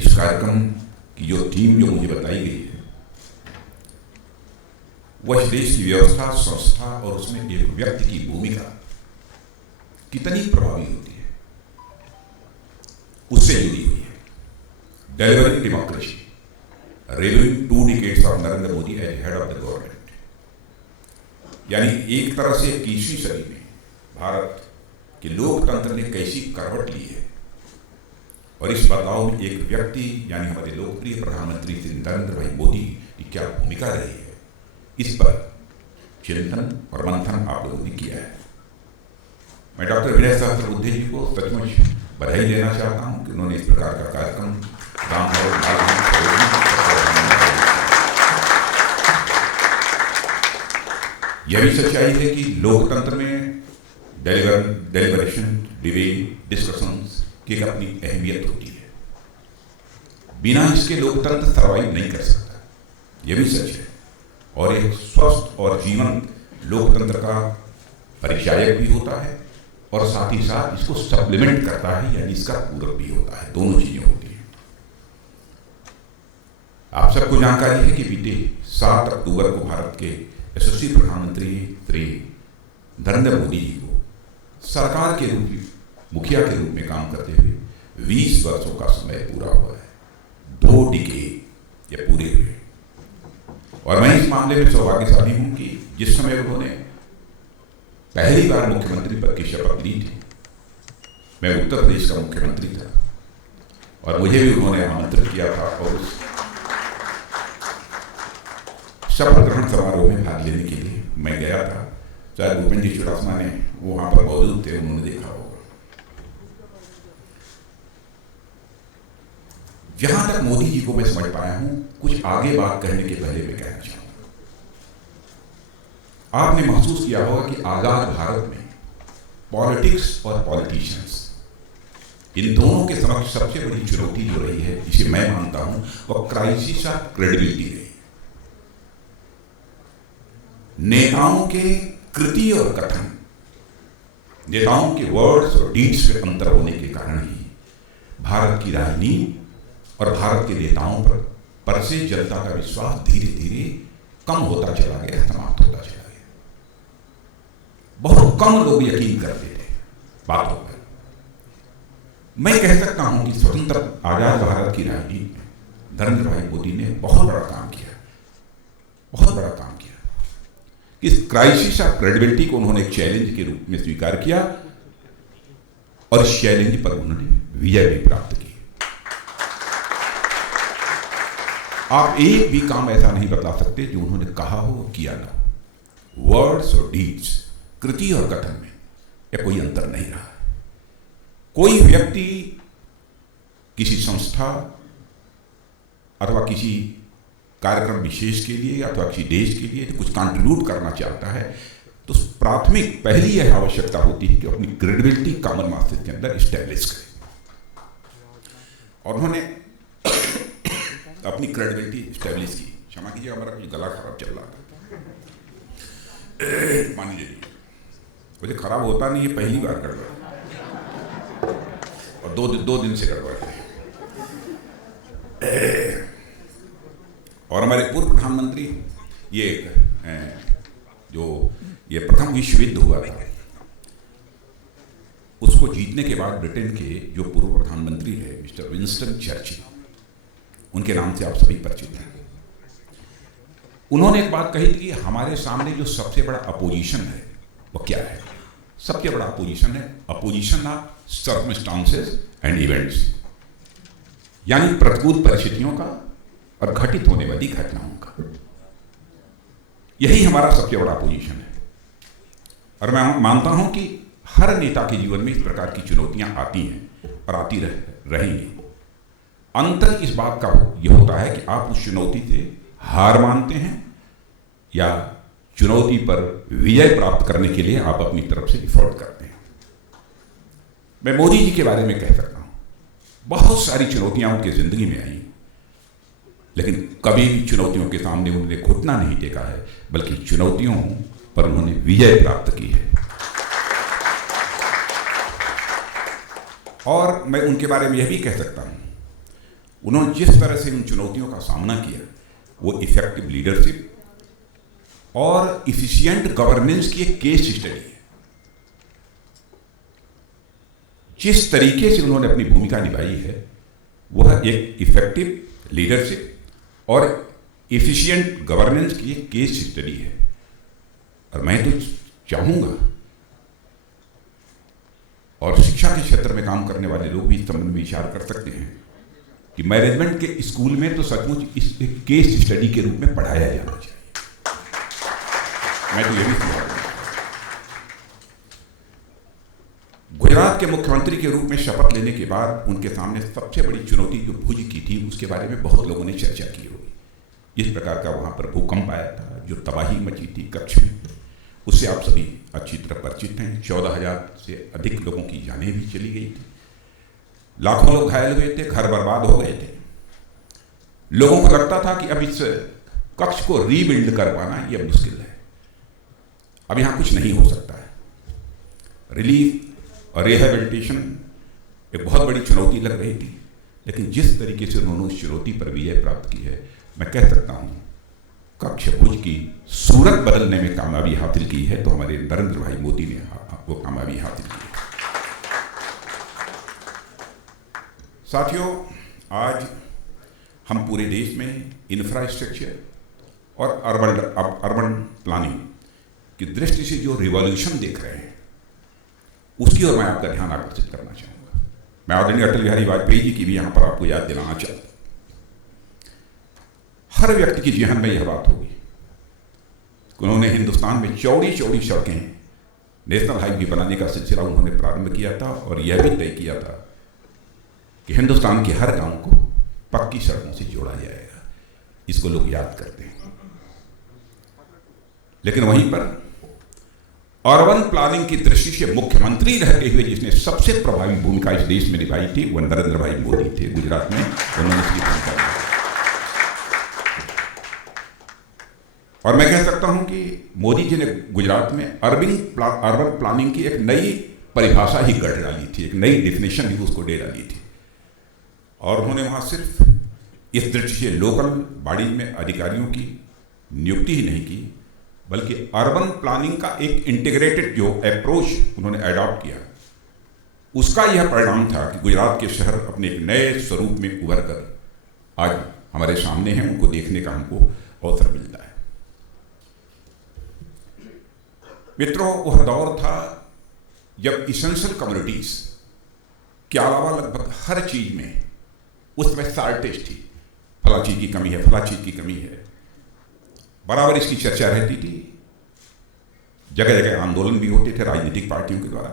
इस कार्यक्रम की जो थीम जो मुझे बताई गई है वह इस देश की व्यवस्था, संस्था और उसमें एक व्यक्ति की भूमिका कितनी प्रभावी होती है उससे जुड़ी हुई है। Delivering democracy, reviewing 2 decades of Narendra Modi as head of the government, यानी एक तरह से 21वीं सदी में भारत के लोकतंत्र ने कैसी करवट ली है और इस बदलाव में एक व्यक्ति यानी हमारे लोकप्रिय प्रधानमंत्री श्री नरेंद्र भाई मोदी की क्या भूमिका रही है, इस पर चिंतन और मंथन आप लोगों ने किया है। मैं डॉक्टर विनय सहस्त्रबुद्धे जी को सचमुच बधाई देना चाहता हूं कि उन्होंने इस प्रकार का कार्यक्रम यह भी सच्चाई है कि लोकतंत्र में डेलिबरेशन, डिबेट, डिस्कशंस की एक अपनी अहमियत होती है। बिना इसके लोकतंत्र सर्वाइव नहीं कर सकता, यह भी सच है। और एक स्वस्थ और जीवंत लोकतंत्र का परिचायक भी होता है और साथ ही साथ इसको सप्लीमेंट करता है, यानी इसका पूरक भी होता है। दोनों चीजें होती हैं। आप सबको जानकारी है कि बीते 7 अक्टूबर को भारत के यशस्वी प्रधानमंत्री श्री नरेंद्र मोदी जी को सरकार के रूप में, मुखिया के रूप में काम करते हुए 20 वर्षों का समय पूरा हुआ है। 2 डिकेड ये पूरे हुए और मैं इस मामले में सौभाग्यशाली हूं कि जिस समय उन्होंने पहली बार मुख्यमंत्री पद की शपथ ली थी, मैं उत्तर प्रदेश का मुख्यमंत्री था और मुझे भी उन्होंने आमंत्रित किया था और उस शपथ ग्रहण समारोह में भाग लेने के लिए मैं गया था। शायद भूपेंद्र जी चुड़ासमा ने वहां पर मौजूद थे, उन्होंने देखा होगा। जहां तक मोदी जी को मैं समझ पाया हूं, कुछ आगे बात कहने के पहले मैं कहना चाहूंगा, आपने महसूस किया होगा कि आजाद भारत में पॉलिटिक्स और पॉलिटिशियंस इन दोनों के समक्ष सबसे बड़ी चुनौती जो रही है, जिसे मैं मानता हूं, वह क्राइसिस ऑफ क्रेडिबिलिटी रही। नेताओं के कृति और कथन, नेताओं के वर्ड्स और डीड्स में अंतर होने के कारण ही भारत की राजनीति और भारत के नेताओं पर से जनता का विश्वास धीरे धीरे कम होता चला गया, समाप्त होता चला गया। बहुत कम लोग यकीन करते थे बातों पर। मैं कह सकता हूं कि स्वतंत्र आजाद भारत की राजनीति में नरेंद्र भाई मोदी ने बहुत बड़ा काम किया, बहुत बड़ा काम किया। इस क्राइसिस ऑफ क्रेडिबिलिटी को उन्होंने एक चैलेंज के रूप में स्वीकार किया और इस चैलेंज पर उन्होंने विजय भी प्राप्त की। आप एक भी काम ऐसा नहीं बता सकते जो उन्होंने कहा हो किया ना हो। वर्ड्स और डीड्स, कृति और कथन में या कोई अंतर नहीं रहा। कोई व्यक्ति किसी संस्था अथवा किसी कार्यक्रम विशेष के लिए अथवा किसी देश के लिए कुछ कंट्रीब्यूट करना चाहता है तो प्राथमिक पहली यह आवश्यकता होती है कि अपनी क्रेडिबिलिटी कॉमन मासेस के अंदर स्टैब्लिश करे। और उन्होंने अपनी क्रेडिबिलिटी स्टैब्लिश की। क्षमा कीजिए, हमारा कुछ गला खराब चल रहा था, मान लीजिए। मुझे खराब होता नहीं है, पहली बार गड़बड़ और दो दिन से गड़बड़ है। और हमारे पूर्व प्रधानमंत्री ये प्रथम विश्व युद्ध हुआ था, उसको जीतने के बाद ब्रिटेन के जो पूर्व प्रधानमंत्री है मिस्टर विंस्टन चर्चिल, उनके नाम से आप सभी परिचित हैं। उन्होंने एक बात कही थी कि हमारे सामने जो सबसे बड़ा अपोजिशन है वो क्या है? सबसे बड़ा अपोजिशन है opposition of circumstances and events, यानी प्रतिकूल परिस्थितियों का और घटित होने वाली घटनाओं का। यही हमारा सबसे बड़ा अपोजिशन है। और मैं मानता हूं कि हर नेता के जीवन में इस प्रकार की चुनौतियां आती हैं और आती रहेंगी। अंतर इस बात का यह होता है कि आप उस चुनौती से हार मानते हैं या चुनौती पर विजय प्राप्त करने के लिए आप अपनी तरफ से एफर्ट करते हैं। मैं मोदी जी के बारे में कह सकता हूं, बहुत सारी चुनौतियां उनकी जिंदगी में आई, लेकिन कभी भी चुनौतियों के सामने उन्होंने घुटना नहीं टेका है, बल्कि चुनौतियों पर उन्होंने विजय प्राप्त की है। और मैं उनके बारे में यह भी कह सकता हूं, उन्होंने जिस तरह से उन चुनौतियों का सामना किया, वो इफेक्टिव लीडरशिप और इफिशिएंट गवर्नेंस की एक केस स्टडी है। जिस तरीके से उन्होंने अपनी भूमिका निभाई है वह एक इफेक्टिव लीडरशिप और इफिशिएंट गवर्नेंस की एक केस स्टडी है। और मैं तो चाहूंगा, और शिक्षा के क्षेत्र में काम करने वाले लोग भी इस संबंध में विचार कर सकते हैं कि मैनेजमेंट के स्कूल में तो सचमुच इस केस स्टडी के रूप में पढ़ाया जाना चाहिए। मैं तो ये भी सुझाव दूंगा। गुजरात के मुख्यमंत्री के रूप में शपथ लेने के बाद उनके सामने सबसे बड़ी चुनौती जो भुज की थी, उसके बारे में बहुत लोगों ने चर्चा की होगी। इस प्रकार का वहां पर भूकंप आया था, जो तबाही मची थी कच्छ में, उससे आप सभी अच्छी तरह परिचित हैं। 14,000 से अधिक लोगों की जानें भी चली गई थी, लाखों लोग घायल हुए थे, घर बर्बाद हो गए थे। लोगों को लगता था कि अब इस कच्छ को रीबिल्ड कर पाना यह मुश्किल है, अब यहां कुछ नहीं हो सकता है। रिलीफ और रिहेबिलिटेशन एक बहुत बड़ी चुनौती लग रही थी, लेकिन जिस तरीके से उन्होंने उस चुनौती पर विजय प्राप्त की है, मैं कह सकता हूं कच्छ भुज की सूरत बदलने में कामयाबी हासिल की है तो हमारे नरेंद्र भाई मोदी ने वो कामयाबी हासिल की है। साथियों, आज हम पूरे देश में इंफ्रास्ट्रक्चर और अर्बन प्लानिंग की दृष्टि से जो रिवॉल्यूशन देख रहे हैं, उसकी ओर मैं आपका ध्यान आकर्षित करना चाहूंगा। मैं आदरणीय अटल बिहारी वाजपेयी जी की भी यहां पर आपको याद दिलाना चाहता हूं। हर व्यक्ति की जेहन में यह बात होगी कि उन्होंने हिंदुस्तान में चौड़ी चौड़ी सड़कें, नेशनल हाईवे बनाने का सिलसिला उन्होंने प्रारंभ किया था और यह भी तय किया था कि हिंदुस्तान के हर गांव को पक्की सड़कों से जोड़ा जाएगा। इसको लोग याद करते हैं। लेकिन वहीं पर अर्बन प्लानिंग की दृष्टि से मुख्यमंत्री रहते हुए जिसने सबसे प्रभावी भूमिका इस देश में निभाई थी, वह नरेंद्र भाई मोदी थे। गुजरात में उन्होंने इसकी भूमिका निभाई। और मैं कह सकता हूं कि मोदी जी ने गुजरात में अर्बन प्लानिंग की एक नई परिभाषा ही गढ़ डाली थी, एक नई डेफिनेशन ही उसको दे डाली थी। और उन्होंने वहां सिर्फ इस दृष्टि से लोकल बॉडी में अधिकारियों की नियुक्ति ही नहीं की, बल्कि अर्बन प्लानिंग का एक इंटीग्रेटेड जो अप्रोच उन्होंने अडॉप्ट किया, उसका यह परिणाम था कि गुजरात के शहर अपने एक नए स्वरूप में उभर कर आज हमारे सामने हैं। उनको देखने का हमको अवसर मिलता है। मित्रों, वह दौर था जब इसेंशियल कम्युनिटीज के अलावा लगभग हर चीज में उस समय शॉर्टेज थी। फला चीज की कमी है, फला चीज की कमी है, बराबर इसकी चर्चा रहती थी। जगह जगह आंदोलन भी होते थे राजनीतिक पार्टियों के द्वारा।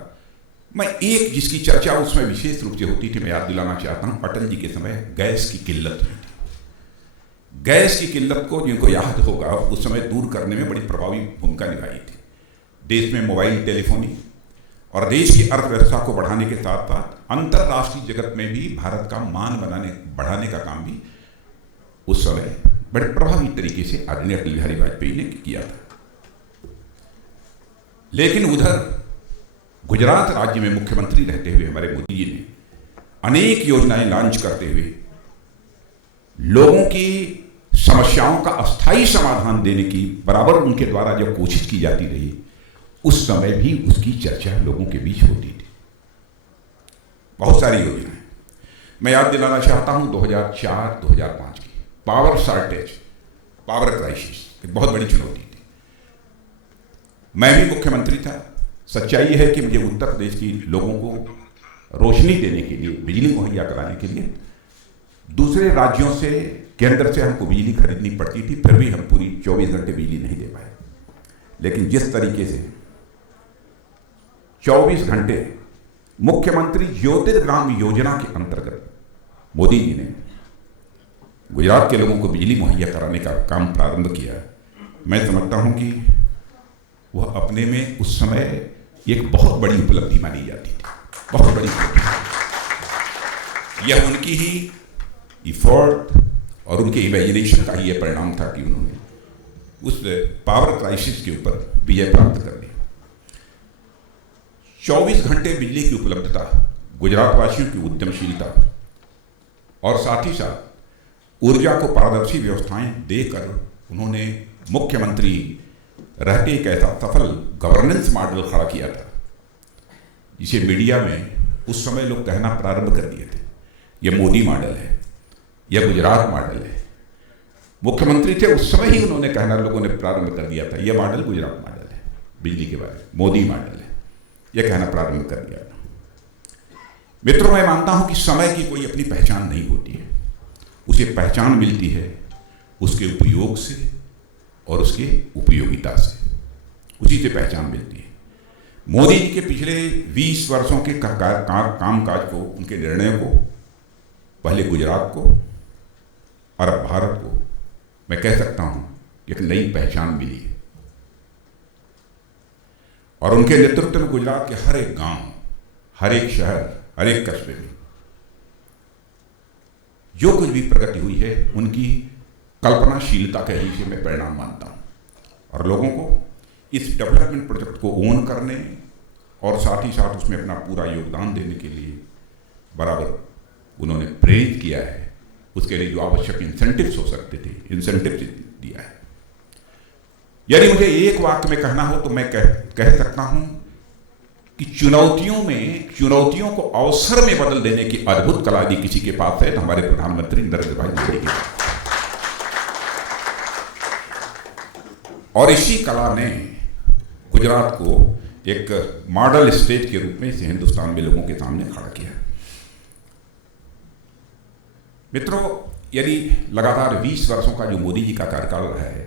मैं एक जिसकी चर्चा उसमें विशेष रूप से होती थी, मैं याद दिलाना चाहता हूं। अटल जी के समय गैस की किल्लत हुई थी। गैस की किल्लत को जिनको याद होगा, उस समय दूर करने में बड़ी प्रभावी भूमिका निभाई थी। देश में मोबाइल टेलीफोनी और देश की अर्थव्यवस्था को बढ़ाने के साथ साथ अंतर्राष्ट्रीय जगत में भी भारत का मान बढ़ाने का काम भी उस समय बड़े प्रभावी तरीके से आदरणीय अटल बिहारी वाजपेयी ने किया था। लेकिन उधर गुजरात राज्य में मुख्यमंत्री रहते हुए हमारे मोदी जी ने अनेक योजनाएं लॉन्च करते हुए लोगों की समस्याओं का अस्थायी समाधान देने की बराबर उनके द्वारा जब कोशिश की जाती रही, उस समय भी उसकी चर्चा लोगों के बीच होती थी। बहुत सारी योजनाएं मैं याद दिलाना चाहता हूं। 2004-2005 की पावर शॉर्टेज, पावर क्राइसिस एक बहुत बड़ी चुनौती थी। मैं भी मुख्यमंत्री था। सच्चाई यह है कि मुझे उत्तर प्रदेश की लोगों को रोशनी देने के लिए, बिजली मुहैया कराने के लिए दूसरे राज्यों से, केंद्र से हमको बिजली खरीदनी पड़ती थी। फिर भी हम पूरी 24 घंटे बिजली नहीं दे पाए। लेकिन जिस तरीके से 24 घंटे मुख्यमंत्री ज्योतिर्ग्राम योजना के अंतर्गत मोदी जी ने गुजरात के लोगों को बिजली मुहैया कराने का काम प्रारंभ किया, मैं समझता हूं कि वह अपने में उस समय एक बहुत बड़ी उपलब्धि मानी जाती थी। बहुत बड़ी उपलब्धि। यह उनकी ही इफोर्ट और उनके इमेजिनेशन का ही यह परिणाम था कि उन्होंने उस पावर क्राइसिस के ऊपर विजय प्राप्त कर ली। 24 घंटे बिजली की उपलब्धता, गुजरात वासियों की उद्यमशीलता और साथ ही साथ ऊर्जा को पारदर्शी व्यवस्थाएं देकर उन्होंने मुख्यमंत्री रहते एक ऐसा सफल गवर्नेंस मॉडल खड़ा किया था जिसे मीडिया में उस समय लोग कहना प्रारंभ कर दिए थे, यह मोदी मॉडल है, यह गुजरात मॉडल है। मुख्यमंत्री थे उस समय ही उन्होंने कहना लोगों ने प्रारंभ कर दिया था, यह मॉडल गुजरात मॉडल है, बिजली के बारे में मोदी मॉडल है, यह कहना प्रारंभ कर दिया था। मित्रों, मैं मानता हूं कि समय की कोई अपनी पहचान नहीं होती है, उसे पहचान मिलती है उसके उपयोग से और उसके उपयोगिता से, उसी से पहचान मिलती है। मोदी जी के पिछले 20 वर्षों के कामकाज को, उनके निर्णयों को, पहले गुजरात को और अब भारत को मैं कह सकता हूं एक नई पहचान मिली है। और उनके नेतृत्व में गुजरात के हर एक गांव, हर एक शहर, हर एक कस्बे में जो कुछ भी प्रगति हुई है उनकी कल्पनाशीलता के ही से मैं परिणाम मानता हूं। और लोगों को इस डेवलपमेंट प्रोजेक्ट को ओन करने और साथ ही साथ उसमें अपना पूरा योगदान देने के लिए बराबर उन्होंने प्रेरित किया है। उसके लिए जो आवश्यक इंसेंटिव्स हो सकते थे, इंसेंटिव दिया है। यदि मुझे एक वाक्य में कहना हो तो मैं कह सकता हूं कि चुनौतियों को अवसर में बदल देने की अद्भुत कला यदि किसी के पास है तो हमारे प्रधानमंत्री नरेंद्र भाई मोदी के पास। और इसी कला ने गुजरात को एक मॉडल स्टेट के रूप में इसे हिंदुस्तान में लोगों के सामने खड़ा किया। मित्रों, यदि लगातार 20 वर्षों का जो मोदी जी का कार्यकाल रहा है,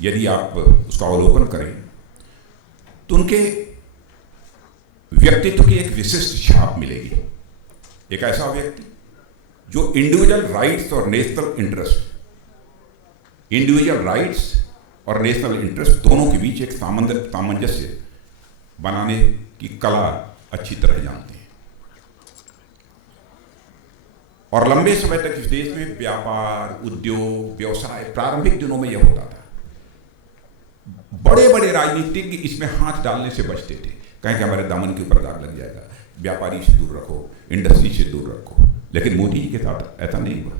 यदि आप उसका अवलोकन करें तो उनके व्यक्तित्व की एक विशिष्ट छाप मिलेगी। एक ऐसा व्यक्ति जो इंडिविजुअल राइट्स और नेशनल इंटरेस्ट दोनों के बीच एक सामंजस्य बनाने की कला अच्छी तरह जानते हैं। और लंबे समय तक इस देश में व्यापार, उद्योग, व्यवसाय प्रारंभिक दिनों में यह होता था। बड़े बड़े राजनीतिज्ञ इसमें हाथ डालने से बचते थे, कहें कि हमारे दामन के ऊपर दाग लग जाएगा, व्यापारी से दूर रखो, इंडस्ट्री से दूर रखो। लेकिन मोदी जी के साथ ऐसा नहीं हुआ।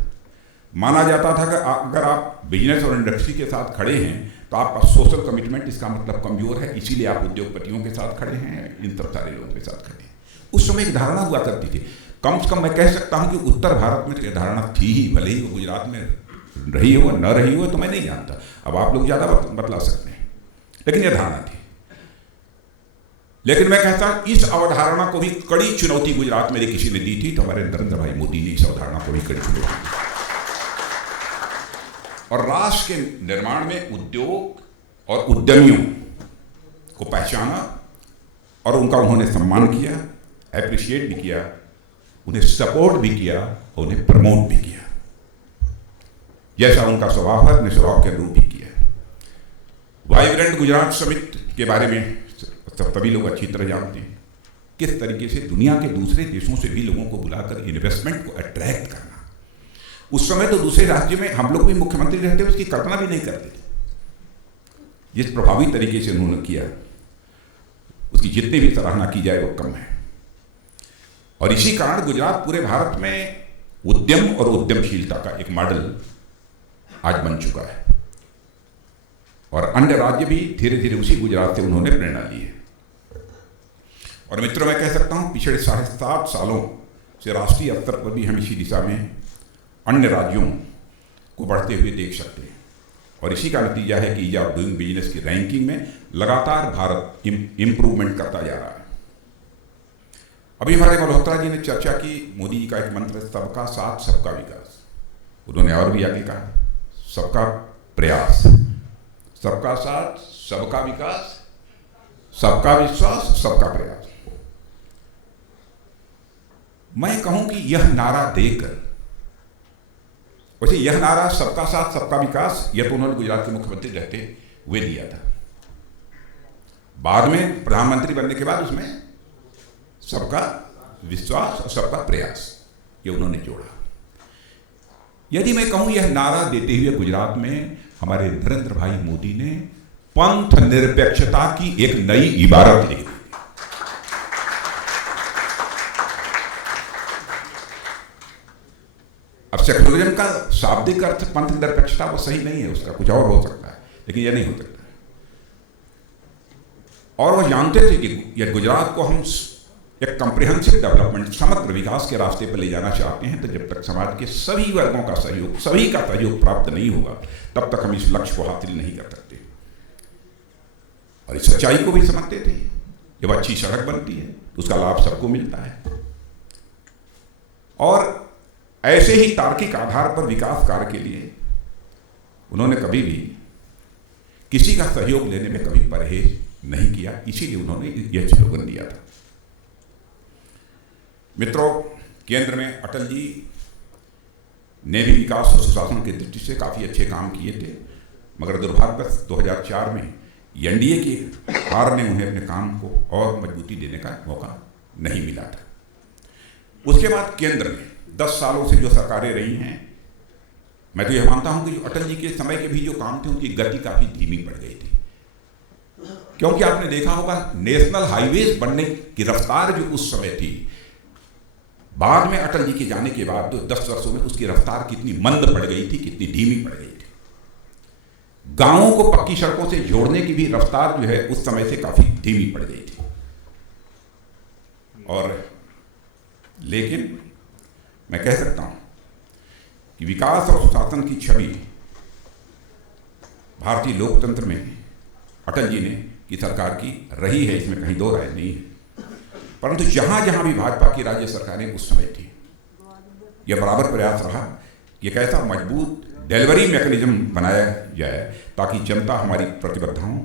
माना जाता था कि अगर आप बिजनेस और इंडस्ट्री के साथ खड़े हैं तो आपका सोशल कमिटमेंट, इसका मतलब कमजोर है, इसीलिए आप उद्योगपतियों के साथ खड़े हैं, इन सब सारे लोगों के साथ खड़े हैं। उस समय एक धारणा हुआ करती थी। कम से कम मैं कह सकता हूं कि उत्तर भारत में तो यह धारणा थी ही, भले ही वो गुजरात में रही हो न रही हो तो मैं नहीं जानता, अब आप लोग ज्यादा बतला सकते हैं, लेकिन यह धारणा थी। लेकिन मैं कहता हूं इस अवधारणा को भी कड़ी चुनौती गुजरात में किसी ने दी थी तो हमारे नरेंद्र भाई मोदी ने इस अवधारणा को भी कड़ी चुनौती दी। और राष्ट्र के निर्माण में उद्योग और उद्यमियों को पहचाना और उनका उन्होंने सम्मान किया, एप्रिशिएट भी किया, उन्हें सपोर्ट भी किया और उन्हें प्रमोट भी किया। जैसा उनका स्वभाव है अपने स्वभाव के अनुरूप भी किया। वाइब्रेंट गुजरात समिट के बारे में सभी लोग अच्छी तरह जानते हैं, किस तरीके से दुनिया के दूसरे देशों से भी लोगों को बुलाकर इन्वेस्टमेंट को अट्रैक्ट करना। उस समय तो दूसरे राज्य में हम लोग भी मुख्यमंत्री रहते उसकी कल्पना भी नहीं करते थे। जिस प्रभावी तरीके से उन्होंने किया उसकी जितनी भी सराहना की जाए वो कम है। और इसी कारण गुजरात पूरे भारत में उद्यम और उद्यमशीलता का एक मॉडल आज बन चुका है। और अन्य राज्य भी धीरे धीरे उसी गुजरात से उन्होंने प्रेरणा ली है। और मित्रों, मैं कह सकता हूं पिछले 7.5 सालों से राष्ट्रीय स्तर पर भी हम इसी दिशा में अन्य राज्यों को बढ़ते हुए देख सकते हैं। और इसी का नतीजा है कि ईज ऑफ डूइंग बिजनेस की रैंकिंग में लगातार भारत इंप्रूवमेंट करता जा रहा है। अभी हमारे मल्होत्रा जी ने चर्चा की, मोदी जी का एक मंत्र सबका साथ सबका विकास। उन्होंने और भी आगे कहा सबका प्रयास, सबका साथ सबका विकास, सबका विश्वास, सबका प्रयास। मैं कहूं कि यह नारा देकर, वैसे यह नारा सबका साथ सबका विकास यह तो उन्होंने गुजरात के मुख्यमंत्री रहते हुए दिया था। बाद में प्रधानमंत्री बनने के बाद उसमें सबका विश्वास और सबका प्रयास ये उन्होंने जोड़ा। यदि मैं कहूं यह नारा देते हुए गुजरात में हमारे नरेंद्र भाई मोदी ने पंथ निरपेक्षता की एक नई इबारत लिखी। अब सेक्युलरिज्म का शाब्दिक अर्थ पंथ निरपेक्षता वो सही नहीं है, उसका कुछ और हो सकता है, लेकिन यह नहीं हो सकता। और वो जानते थे कि यह गुजरात को हम एक कॉम्प्रिहेंसिव डेवलपमेंट, समग्र विकास के रास्ते पर ले जाना चाहते हैं, तो जब तक समाज के सभी वर्गों का सहयोग, सभी का सहयोग प्राप्त नहीं होगा, तब तक हम इस लक्ष्य को हासिल नहीं कर सकते। और इस सच्चाई को भी समझते थे। जब अच्छी सड़क बनती है तो उसका लाभ सबको मिलता है। और ऐसे ही तार्किक आधार पर विकास कार्य के लिए उन्होंने कभी भी किसी का सहयोग लेने में कभी परहेज नहीं किया, इसीलिए उन्होंने यह स्लोगन दिया था। मित्रों, केंद्र में अटल जी ने भी विकास और सुशासन की दृष्टि से काफ़ी अच्छे काम किए थे, मगर दुर्भाग्यवश 2004 में एनडीए की हार ने उन्हें अपने काम को और मजबूती देने का मौका नहीं मिला था। उसके बाद केंद्र में 10 सालों से जो सरकारें रही हैं, मैं तो यह मानता हूं कि जो अटल जी के समय के भी जो काम थे उनकी गति काफ़ी धीमी पड़ गई थी। क्योंकि आपने देखा होगा नेशनल हाईवेज बनने की रफ्तार जो उस समय थी, बाद में अटल जी के जाने के बाद तो 10 वर्षों में उसकी रफ्तार कितनी मंद पड़ गई थी, कितनी धीमी पड़ गई थी। गांवों को पक्की सड़कों से जोड़ने की भी रफ्तार जो है उस समय से काफी धीमी पड़ गई थी। और लेकिन मैं कह सकता हूं कि विकास और सुशासन की छवि भारतीय लोकतंत्र में अटल जी ने की सरकार की रही है, इसमें कहीं दो राय नहीं है। परंतु जहां जहां भी भाजपा की राज्य सरकारें उस समय थी, यह बराबर प्रयास रहा कि एक ऐसा मजबूत डिलीवरी मैकेनिज्म बनाया जाए ताकि जनता हमारी प्रतिबद्धताओं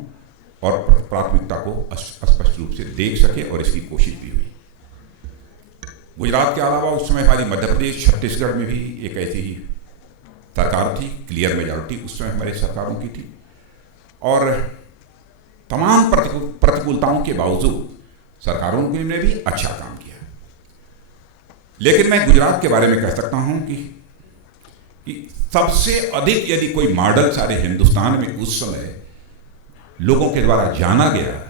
और प्राथमिकता को स्पष्ट रूप से देख सके, और इसकी कोशिश भी हुई। गुजरात के अलावा उस समय हमारी मध्य प्रदेश, छत्तीसगढ़ में भी एक ऐसी ही सरकार थी, क्लियर मेजॉरिटी उस समय हमारी सरकारों की थी। और तमाम प्रतिकूलताओं के बावजूद सरकारों ने भी अच्छा काम किया। लेकिन मैं गुजरात के बारे में कह सकता हूं कि सबसे अधिक यदि कोई मॉडल सारे हिंदुस्तान में उस समय लोगों के द्वारा जाना गया,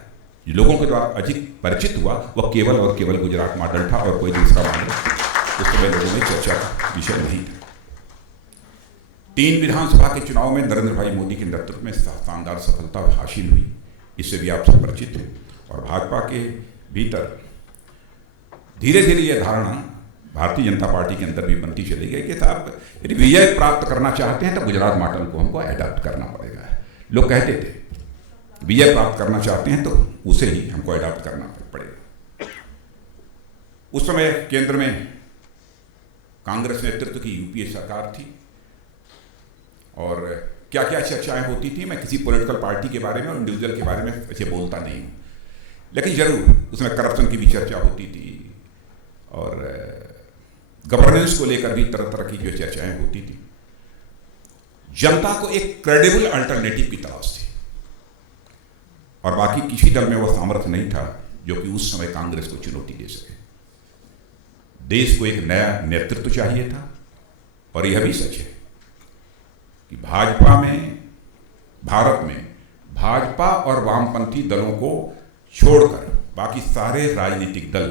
लोगों के द्वारा अधिक परिचित हुआ, वह केवल और केवल गुजरात मॉडल था, और कोई दूसरा मॉडल उस समय लोगों में चर्चा का विषय नहीं था। 3 विधानसभा के चुनाव में नरेंद्र भाई मोदी के नेतृत्व में शानदार सफलता हासिल हुई, इससे भी आप सब परिचित हैं। और भाजपा के भीतर धीरे धीरे यह धारणा भारतीय जनता पार्टी के अंदर भी बनती चली गई कि साहब यदि विजय प्राप्त करना चाहते हैं तो गुजरात मॉडल को हमको अडॉप्ट करना पड़ेगा। लोग कहते थे विजय प्राप्त करना चाहते हैं तो उसे ही हमको अडॉप्ट करना पड़ेगा। उस समय केंद्र में कांग्रेस नेतृत्व की यूपीए सरकार थी, और क्या क्या चर्चाएं होती थी, मैं किसी पॉलिटिकल पार्टी के बारे में और इंडिविजुअल के बारे में ऐसे बोलता नहीं हूं, लेकिन जरूर उसमें करप्शन की भी चर्चा होती थी, और गवर्नेंस को लेकर भी तरह तरह की जो चर्चाएं होती थी। जनता को एक क्रेडिबल अल्टरनेटिव की तलाश थी, और बाकी किसी दल में वह सामर्थ्य नहीं था जो कि उस समय कांग्रेस को चुनौती दे सके। देश को एक नया नेतृत्व चाहिए था, और यह भी सच है कि भाजपा में, भारत में भाजपा और वामपंथी दलों को छोड़कर बाकी सारे राजनीतिक दल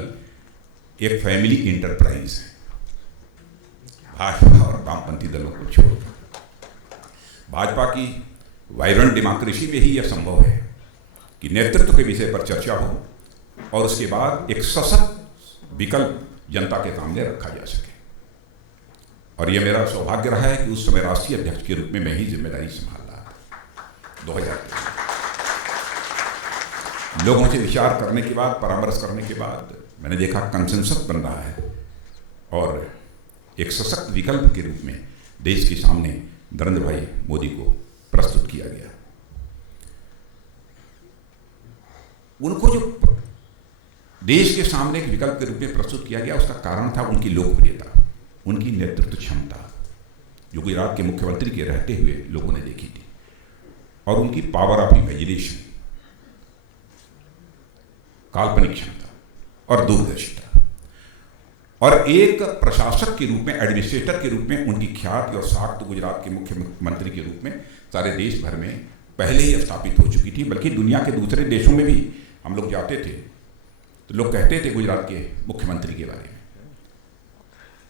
एक फैमिली इंटरप्राइज है। भाजपा और वामपंथी दलों को छोड़कर भाजपा की वाइब्रेंट डेमोक्रेसी में ही यह संभव है कि नेतृत्व के विषय पर चर्चा हो और उसके बाद एक सशक्त विकल्प जनता के सामने रखा जा सके। और यह मेरा सौभाग्य रहा है कि उस समय राष्ट्रीय अध्यक्ष के रूप में मैं ही जिम्मेदारी संभाल रहा था। 2003 लोगों से विचार करने के बाद, परामर्श करने के बाद मैंने देखा कंसेंसस बन रहा है, और एक सशक्त विकल्प के रूप में देश के सामने नरेंद्र भाई मोदी को प्रस्तुत किया गया। उनको जो देश के सामने एक विकल्प के रूप में प्रस्तुत किया गया, उसका कारण था उनकी लोकप्रियता, उनकी नेतृत्व क्षमता, जो गुजरात के मुख्यमंत्री के रहते हुए लोगों ने देखी थी, और उनकी पावर ऑफ इमेजिनेशन, काल्पनिक क्षमता और दूरदर्शिता, और एक प्रशासक के रूप में, एडमिनिस्ट्रेटर के रूप में उनकी ख्याति और साख तो गुजरात के मुख्यमंत्री के रूप में सारे देश भर में पहले ही स्थापित हो चुकी थी। बल्कि दुनिया के दूसरे देशों में भी हम लोग जाते थे तो लोग कहते थे गुजरात के मुख्यमंत्री के बारे में,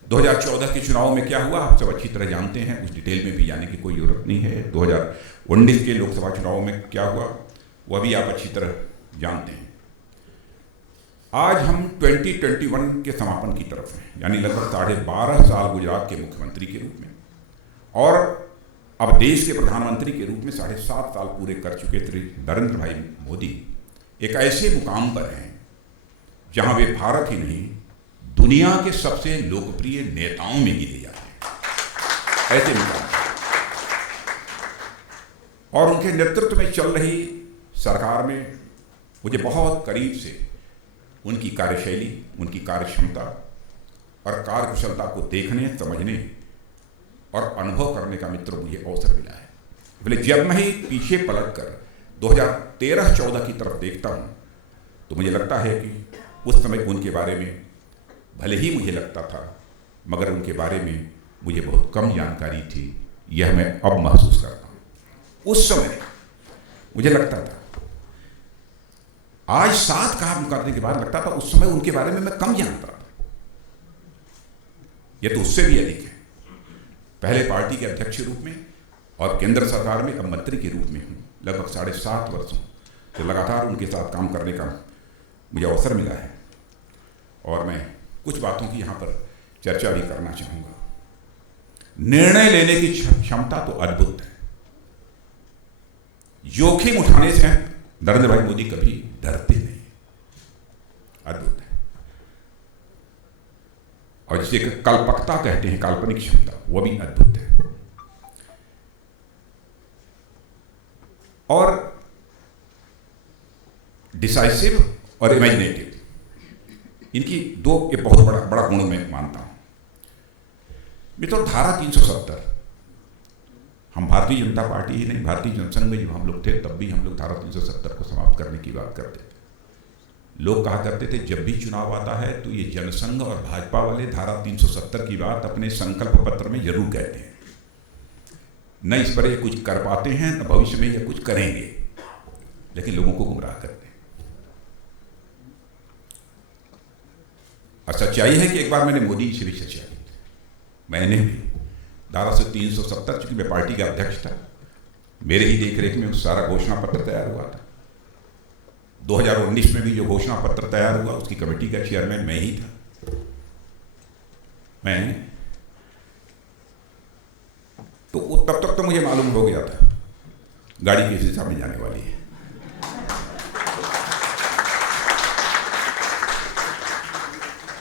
2014 के चुनाव में क्या हुआ आप सब अच्छी तरह जानते हैं, उस डिटेल में भी जाने की कोई जरूरत नहीं है। 2019 के लोकसभा चुनाव में क्या हुआ वह भी आप अच्छी तरह जानते हैं। आज हम 2021 के समापन की तरफ हैं, यानी लगभग 12.5 साल गुजरात के मुख्यमंत्री के रूप में और अब देश के प्रधानमंत्री के रूप में 7.5 साल पूरे कर चुके श्री नरेंद्र भाई मोदी एक ऐसे मुकाम पर हैं जहां वे भारत ही नहीं दुनिया के सबसे लोकप्रिय नेताओं में गिने जाते हैं, ऐसे मुकाम। और उनके नेतृत्व में चल रही सरकार में मुझे बहुत करीब से उनकी कार्यशैली, उनकी कार्यक्षमता और कार्यकुशलता को देखने, समझने और अनुभव करने का मित्र मुझे अवसर मिला है। बोले जब मैं ही पीछे पलटकर 2013-14 की तरफ देखता हूं तो मुझे लगता है कि उस समय उनके बारे में भले ही मुझे लगता था मगर उनके बारे में मुझे बहुत कम जानकारी थी, यह मैं अब महसूस करता हूं। उस समय मुझे लगता था, आज 7 काम करने के बाद लगता था उस समय उनके बारे में मैं कम जानता था। यह तो उससे भी अधिक है। पहले पार्टी के अध्यक्ष के रूप में और केंद्र सरकार में अब मंत्री के रूप में हूं। लगभग 7.5 वर्षों से लगातार उनके साथ काम करने का मुझे अवसर मिला है और मैं कुछ बातों की यहां पर चर्चा भी करना चाहूंगा। निर्णय लेने की क्षमता तो अद्भुत है। जोखिम उठाने से नरेंद्र भाई मोदी कभी डरते नहीं, अद्भुत है। और जिसे कल्पकता कहते हैं, काल्पनिक क्षमता, वो भी अद्भुत है। और डिसाइसिव और इमेजिनेटिव, इनकी दो ये बहुत बड़ा गुण मैं मानता हूं। मित्रों, धारा 370, हम भारतीय जनता पार्टी ही नहीं, भारतीय जनसंघ में जब हम लोग थे तब भी हम लोग धारा 370 को समाप्त करने की बात करते थे। लोग कहा करते थे जब भी चुनाव आता है तो ये जनसंघ और भाजपा वाले धारा 370 की बात अपने संकल्प पत्र में जरूर कहते हैं, न इस पर ये कुछ कर पाते हैं न भविष्य में ये कुछ करेंगे, लेकिन लोगों को गुमराह करते हैं। और सच्चाई है कि एक बार मैंने मोदी जी से भी चर्चा की, मैंने भी धारा से 370, चूंकि मैं पार्टी का अध्यक्ष था, मेरे ही देखरेख में सारा घोषणा पत्र तैयार हुआ था। 2019 में भी जो घोषणा पत्र तैयार हुआ उसकी कमेटी का चेयरमैन मैं ही था। मैं तो तब तक तो मुझे मालूम हो गया था गाड़ी किस दिशा में जाने वाली है।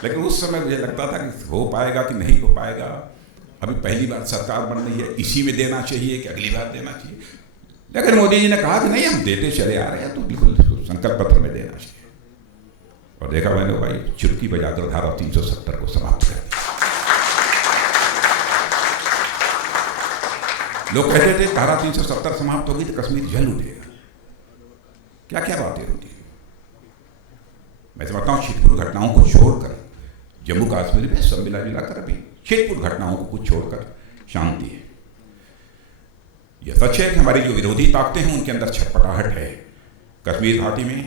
लेकिन उस समय मुझे लगता था कि हो पाएगा कि नहीं हो पाएगा, अभी पहली बार सरकार बन रही है, इसी में देना चाहिए कि अगली बार देना चाहिए। लेकिन मोदी जी ने कहा कि नहीं, हम देते चले आ रहे हैं तो बिल्कुल संकल्प पत्र में देना चाहिए। और देखा मैंने भाई, चुटकी बजाकर धारा 370 को समाप्त कर दिया। लोग कहते थे धारा 370 समाप्त होगी तो कश्मीर जल उठेगा। क्या क्या बातें होती है। मैं समझता हूं छिटपुट घटनाओं को छोड़कर जम्मू कश्मीर में सब मिला मिलाकर अभी छिटपुट घटनाओं को कुछ छोड़कर शांति है। यह सच है कि हमारी जो विरोधी ताकतें हैं उनके अंदर छटपटाहट है। कश्मीर घाटी में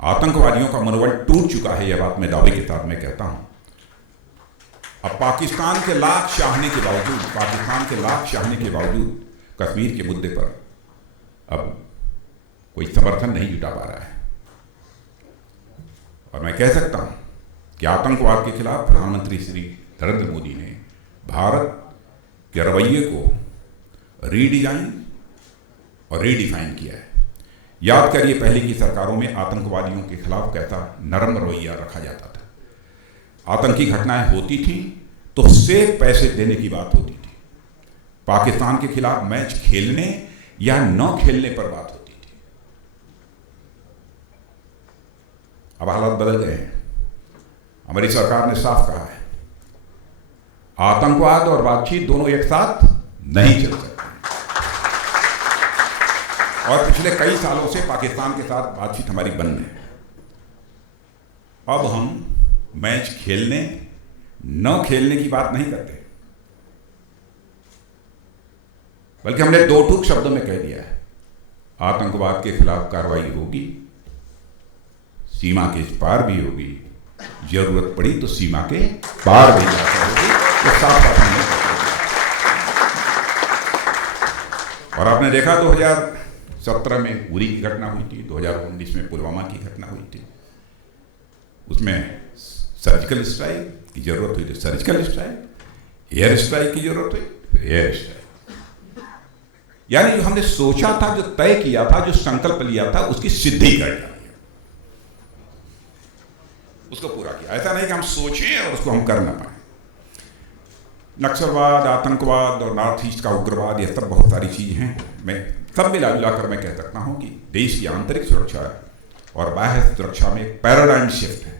आतंकवादियों का मनोबल टूट चुका है, यह बात मैं दावे के साथ में कहता हूं। अब पाकिस्तान के लाख चाहने के बावजूद कश्मीर के मुद्दे पर अब कोई समर्थन नहीं जुटा पा रहा है। और मैं कह सकता हूं कि आतंकवाद के खिलाफ प्रधानमंत्री श्री नरेंद्र मोदी ने भारत के रवैये को रीडिजाइन और रीडिफाइन किया है। याद करिए पहले की सरकारों में आतंकवादियों के खिलाफ कैसा नरम रवैया रखा जाता था। आतंकी घटनाएं होती थी तो सिर्फ पैसे देने की बात होती थी। पाकिस्तान के खिलाफ मैच खेलने या न खेलने पर बात होती थी। अब हालात बदल गए हैं। हमारी सरकार ने साफ कहा है आतंकवाद और बातचीत दोनों एक साथ नहीं चल सकते। और पिछले कई सालों से पाकिस्तान के साथ बातचीत हमारी बंद है। अब हम मैच खेलने न खेलने की बात नहीं करते, बल्कि हमने दो टूक शब्दों में कह दिया है आतंकवाद के खिलाफ कार्रवाई होगी, सीमा के इस पार भी होगी, जरूरत पड़ी तो सीमा के पार भी जा सकोगे। तो साफ साफ हमने कहा। और आपने देखा 2017 में उरी की घटना हुई थी, 2019 में पुलवामा की घटना हुई थी। उसमें सर्जिकल स्ट्राइक की जरूरत हुई तो सर्जिकल स्ट्राइक, एयर स्ट्राइक की जरूरत हुई फिर एयर स्ट्राइक। यानी जो हमने सोचा था, जो तय किया था, जो संकल्प लिया था, उसकी सिद्धि कर डाली, उसको पूरा किया। ऐसा नहीं कि हम सोचें और उसको हम कर ना पाए। नक्सलवाद, आतंकवाद और नॉर्थ ईस्ट का उग्रवाद, ये सब बहुत सारी चीजें हैं। मैं सब मिला जुलाकर मैं कह सकता हूं कि देश की आंतरिक सुरक्षा और बाह्य सुरक्षा में एक पैराडाइम शिफ्ट है।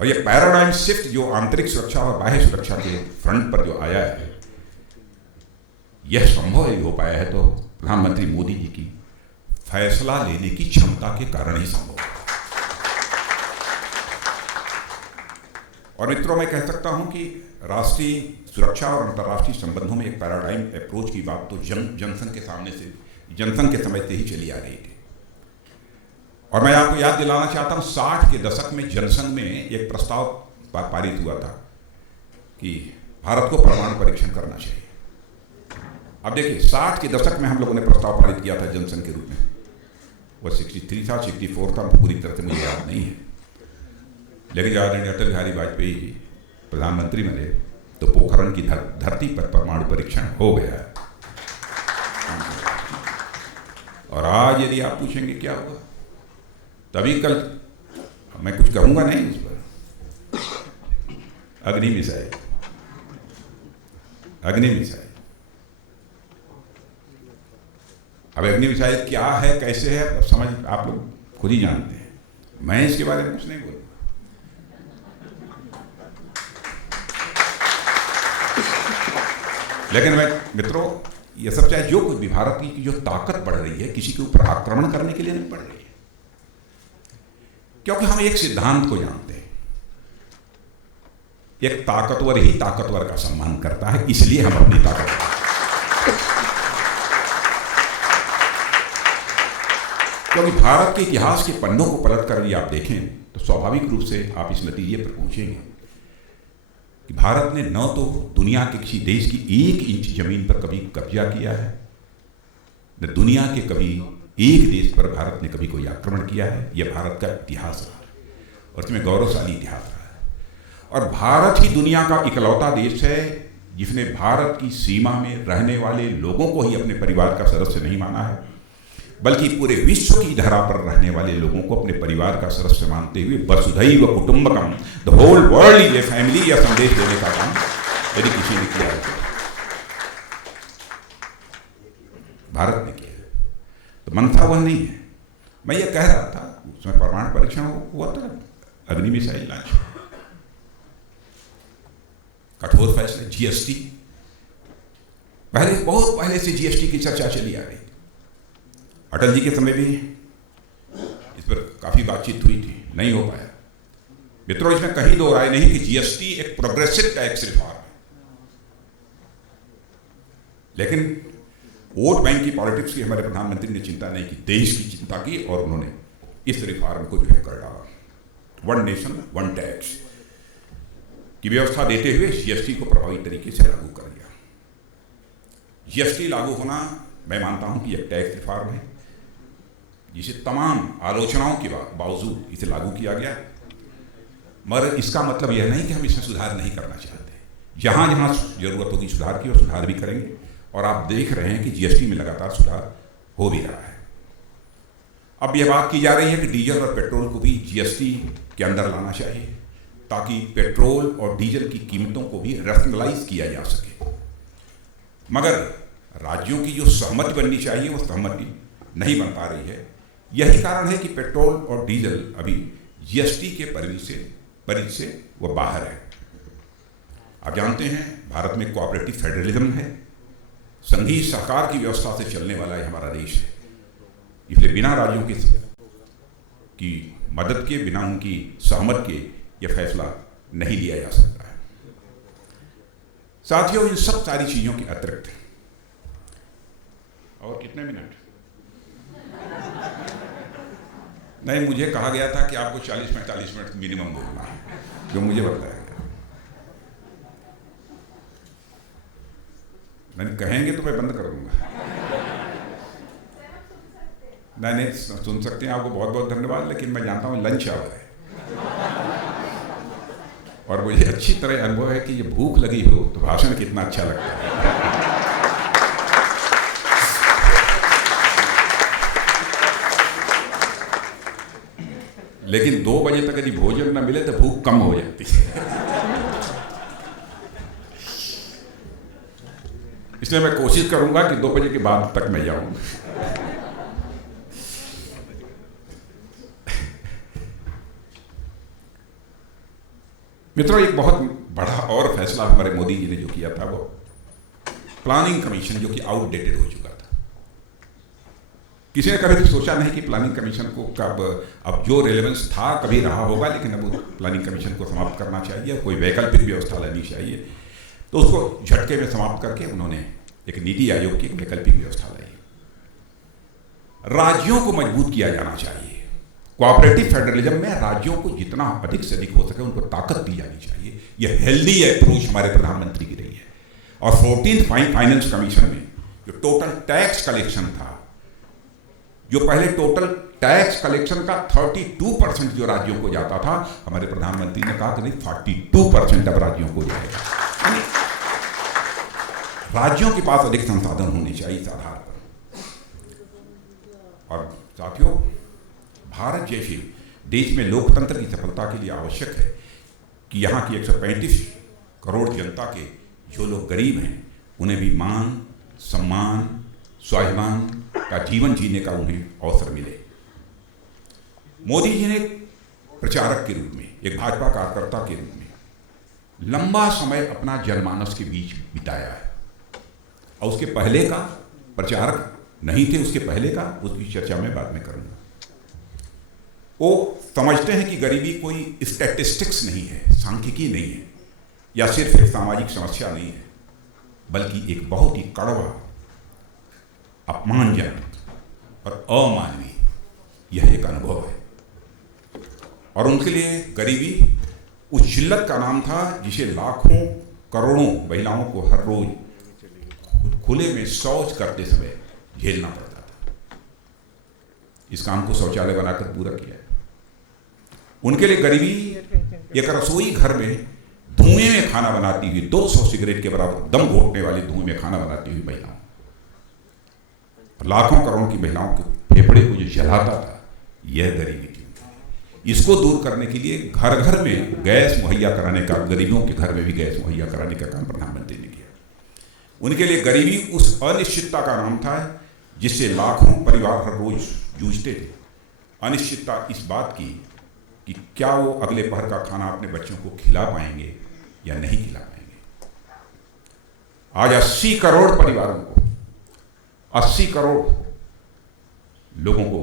और ये पैराडाइम शिफ्ट जो आंतरिक सुरक्षा और बाह्य सुरक्षा के फ्रंट पर जो आया है, यह संभव ही हो पाया है तो प्रधानमंत्री मोदी जी की फैसला लेने की क्षमता के कारण ही संभव है। और मित्रों, मैं कह सकता हूं कि राष्ट्रीय सुरक्षा और अंतर्राष्ट्रीय संबंधों में एक पैराडाइम अप्रोच की बात तो जनसंघ के सामने से, जनसंघ के समय से ही चली आ रही थी। और मैं आपको याद दिलाना चाहता हूं, 60 के दशक में जनसंघ में एक प्रस्ताव पारित हुआ था कि भारत को परमाणु परीक्षण करना चाहिए। अब देखिए, 60 के दशक में हम लोगों ने प्रस्ताव पारित किया था जनसंघ के रूप में। वो 63 था, 64 था, पूरी तरह से मुझे याद नहीं है। लेकिन जब आदरणीय अटल बिहारी वाजपेयी जी प्रधानमंत्री बने तो पोखरण की धरती पर परमाणु परीक्षण हो गया है। और आज यदि आप पूछेंगे क्या हुआ, तभी कल मैं कुछ कहूंगा नहीं उस पर। अग्नि मिसाइल, अग्नि मिसाइल। अब अग्नि मिसाइल क्या है, कैसे है, अब समझ आप लोग खुद ही जानते हैं। मैं इसके बारे में कुछ नहीं बोलूंगा। लेकिन मैं मित्रों, ये सब चाहे जो कुछ भी, भारत की जो ताकत बढ़ रही है, किसी के ऊपर आक्रमण करने के लिए नहीं बढ़ रही है, क्योंकि हम एक सिद्धांत को जानते हैं, एक ताकतवर ही ताकतवर का सम्मान करता है, इसलिए हम अपनी ताकत। क्योंकि भारत के इतिहास के पन्नों को पलट कर यदि आप देखें तो स्वाभाविक रूप से आप इस नतीजे पर पहुंचेंगे कि भारत ने न तो दुनिया के किसी देश की 1 इंच जमीन पर कभी कब्जा किया है, न दुनिया के कभी एक देश पर भारत ने कभी कोई आक्रमण किया है। यह भारत का इतिहास रहा है और इसमें गौरवशाली इतिहास रहा है। और भारत ही दुनिया का इकलौता देश है जिसने भारत की सीमा में रहने वाले लोगों को ही अपने परिवार का सदस्य नहीं माना है, बल्कि पूरे विश्व की धरा पर रहने वाले लोगों को अपने परिवार का सदस्य मानते हुए वसुधैव कुटुंबकम, the whole world is a family, या संदेश देने का काम यदि किसी ने किया है, भारत ने किया है। तो मंशा वह नहीं है। मैं ये कह रहा था, उसमें परमाणु परीक्षण हुआ था, अग्नि मिसाइल लॉन्च, कठोर फैसले, जीएसटी, पहले बहुत पहले से जीएसटी की चर्चा चली आ रही। अटल जी के समय भी इस पर काफी बातचीत हुई थी, नहीं हो पाया। मित्रों, इसमें कहीं दो राय नहीं कि जीएसटी एक प्रोग्रेसिव टैक्स रिफॉर्म है, लेकिन वोट बैंक की पॉलिटिक्स की हमारे प्रधानमंत्री ने चिंता नहीं की, देश की चिंता की और उन्होंने इस रिफॉर्म को जो है कर डाला। 1 नेशन 1 टैक्स की व्यवस्था देते हुए जीएसटी को प्रभावी तरीके से लागू कर दिया। जीएसटी लागू होना, मैं मानता हूं कि एक टैक्स रिफॉर्म है जिसे तमाम आलोचनाओं के बावजूद इसे लागू किया गया। मगर इसका मतलब यह नहीं कि हम इसमें सुधार नहीं करना चाहते। जहां जहां जरूरत होगी सुधार की, और सुधार भी करेंगे। और आप देख रहे हैं कि जीएसटी में लगातार सुधार हो भी रहा है। अब यह बात की जा रही है कि डीजल और पेट्रोल को भी जीएसटी के अंदर लाना चाहिए, ताकि पेट्रोल और डीजल की कीमतों को भी रैशनलाइज किया जा सके। मगर राज्यों की जो सहमति बननी चाहिए वो सहमति नहीं बन पा रही है। यही कारण है कि पेट्रोल और डीजल अभी जीएसटी के परिधि से वो बाहर है। आप जानते हैं, भारत में कोऑपरेटिव फेडरलिज्म है, संघीय सरकार की व्यवस्था से चलने वाला ये हमारा देश है। इसलिए बिना राज्यों की मदद के, बिना उनकी सहमत के यह फैसला नहीं लिया जा सकता है। साथियों, इन सब सारी चीजों के अतिरिक्त, और कितने मिनट, नहीं, मुझे कहा गया था कि आपको 40-45 मिनट मिनिमम बोलना है, जो मुझे बताया गया। नहीं कहेंगे तो मैं बंद कर दूंगा। नहीं, सुन सकते हैं, आपको बहुत बहुत धन्यवाद, लेकिन मैं जानता हूँ लंच आवर है और मुझे अच्छी तरह अनुभव है कि ये भूख लगी हो तो भाषण कितना अच्छा लगता है। लेकिन 2 बजे तक यदि भोजन न मिले तो भूख कम हो जाती है। इसलिए मैं कोशिश करूंगा कि 2 बजे के बाद तक मैं जाऊं। मित्रों, एक बहुत बड़ा और फैसला हमारे मोदी जी ने जो किया था वो प्लानिंग कमीशन, जो कि आउटडेटेड हो चुका था। किसी ने कभी सोचा नहीं कि प्लानिंग कमीशन को कब, अब जो रेलेवेंस था कभी रहा होगा, लेकिन अब प्लानिंग कमीशन को समाप्त करना चाहिए, कोई वैकल्पिक व्यवस्था लानी चाहिए। तो उसको झटके में समाप्त करके उन्होंने एक नीति आयोग की वैकल्पिक व्यवस्था लाई। राज्यों को मजबूत किया जाना चाहिए। कोऑपरेटिव फेडरलिज्म में राज्यों को जितना अधिक से अधिक हो सके उनको ताकत दी जानी चाहिए। यह हेल्दी अप्रोच हमारे प्रधानमंत्री की रही है। और 14th फाइनेंस कमीशन में जो टोटल टैक्स कलेक्शन था, जो पहले टोटल टैक्स कलेक्शन का 32% जो राज्यों को जाता था, हमारे प्रधानमंत्री ने कहा कि नहीं 42% अब राज्यों को जाएगा। राज्यों के पास अधिक संसाधन होने चाहिए इस आधार पर। और साथियों, भारत जैसे देश में लोकतंत्र की सफलता के लिए आवश्यक है कि यहाँ की 135 करोड़ जनता के जो लोग गरीब हैं उन्हें भी मान, सम्मान, स्वाभिमान का जीवन जीने का उन्हें अवसर मिले। मोदी जी ने प्रचारक के रूप में, एक भाजपा कार्यकर्ता के रूप में लंबा समय अपना जनमानस के बीच बिताया है। और उसके पहले का प्रचारक नहीं थे, उसके पहले का, उसकी चर्चा मैं बाद में करूंगा। वो समझते हैं कि गरीबी कोई स्टैटिस्टिक्स नहीं है, सांख्यिकी नहीं है, या सिर्फ एक सामाजिक समस्या नहीं है, बल्कि एक बहुत ही कड़वा, अपमानजनक और अमानवीय यह एक अनुभव है। और उनके लिए गरीबी उस जिल्लत का नाम था जिसे लाखों करोड़ों महिलाओं को हर रोज खुले में शौच करते समय झेलना पड़ता था। इस काम को शौचालय बनाकर पूरा किया है। उनके लिए गरीबी एक रसोई घर में धुएं में खाना बनाती हुई, 200 सिगरेट के बराबर दम घोटने वाली धुएं में खाना बनाती हुई महिलाओं, लाखों करोड़ों की महिलाओं के फेफड़े को जो जलाता था, यह गरीबी थी। इसको दूर करने के लिए घर घर में गैस मुहैया कराने का, गरीबों के घर में भी गैस मुहैया कराने का काम प्रधानमंत्री ने किया। उनके लिए गरीबी उस अनिश्चितता का नाम था जिससे लाखों परिवार हर रोज जूझते थे। अनिश्चितता इस बात की कि क्या वो अगले पहर का खाना अपने बच्चों को खिला पाएंगे या नहीं खिला पाएंगे। आज 80 करोड़ परिवारों को, 80 करोड़ लोगों को,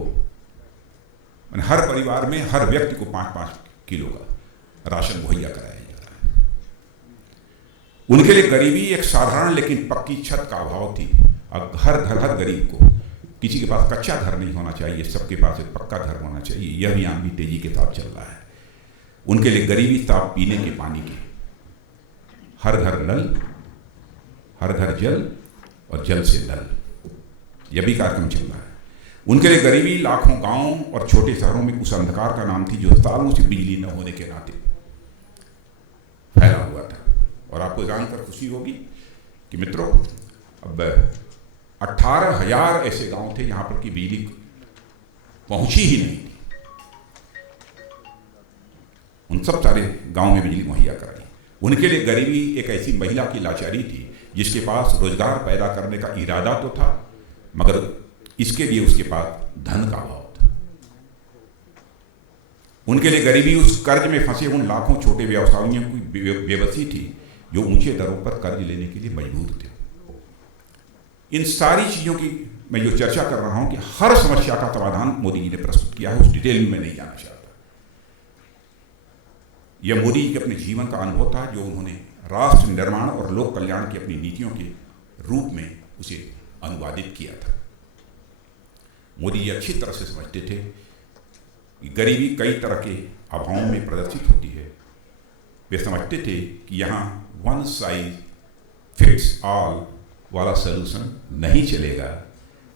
हर परिवार में हर व्यक्ति को 5-5 किलो का राशन मुहैया कराया जा रहा है। उनके लिए गरीबी एक साधारण लेकिन पक्की छत का अभाव थी। और हर गरीब को, किसी के पास कच्चा घर नहीं होना चाहिए, सबके पास एक पक्का घर होना चाहिए। यह अभियान भी तेजी के साथ चल रहा है। उनके लिए गरीबी साफ पीने के पानी के, हर घर नल, हर घर जल और जल से नल, यह भी कार्यक्रम चल रहा है। उनके लिए गरीबी लाखों गांव और छोटे शहरों में उस अंधकार का नाम थी जो सालों से बिजली न होने के नाते फैला हुआ था। और आपको जानकर खुशी होगी कि मित्रों, अब 18,000 ऐसे गांव थे जहां पर की बिजली पहुंची ही नहीं थी। उन सब सारे गांव में बिजली मुहैया कराई। उनके लिए गरीबी एक ऐसी महिला की लाचारी थी जिसके पास रोजगार पैदा करने का इरादा तो था, मगर इसके लिए उसके पास धन का अभाव था। उनके लिए गरीबी उस कर्ज में फंसे उन लाखों छोटे व्यवसायियों की बेबसी थी जो ऊंचे दरों पर कर्ज लेने के लिए मजबूर थे। इन सारी चीजों की मैं जो चर्चा कर रहा हूं कि हर समस्या का समाधान मोदी जी ने प्रस्तुत किया है, उस डिटेल में नहीं जाना चाहता। यह मोदी जी के अपने जीवन का अनुभव था जो उन्होंने राष्ट्र निर्माण और लोक कल्याण की अपनी नीतियों के रूप में उसे अनुवादित किया था। मोदी जी अच्छी तरह से समझते थे कि गरीबी कई तरह के अभावों में प्रदर्शित होती है। वे समझते थे कि यहाँ वन साइज फिट्स ऑल वाला सलूशन नहीं चलेगा।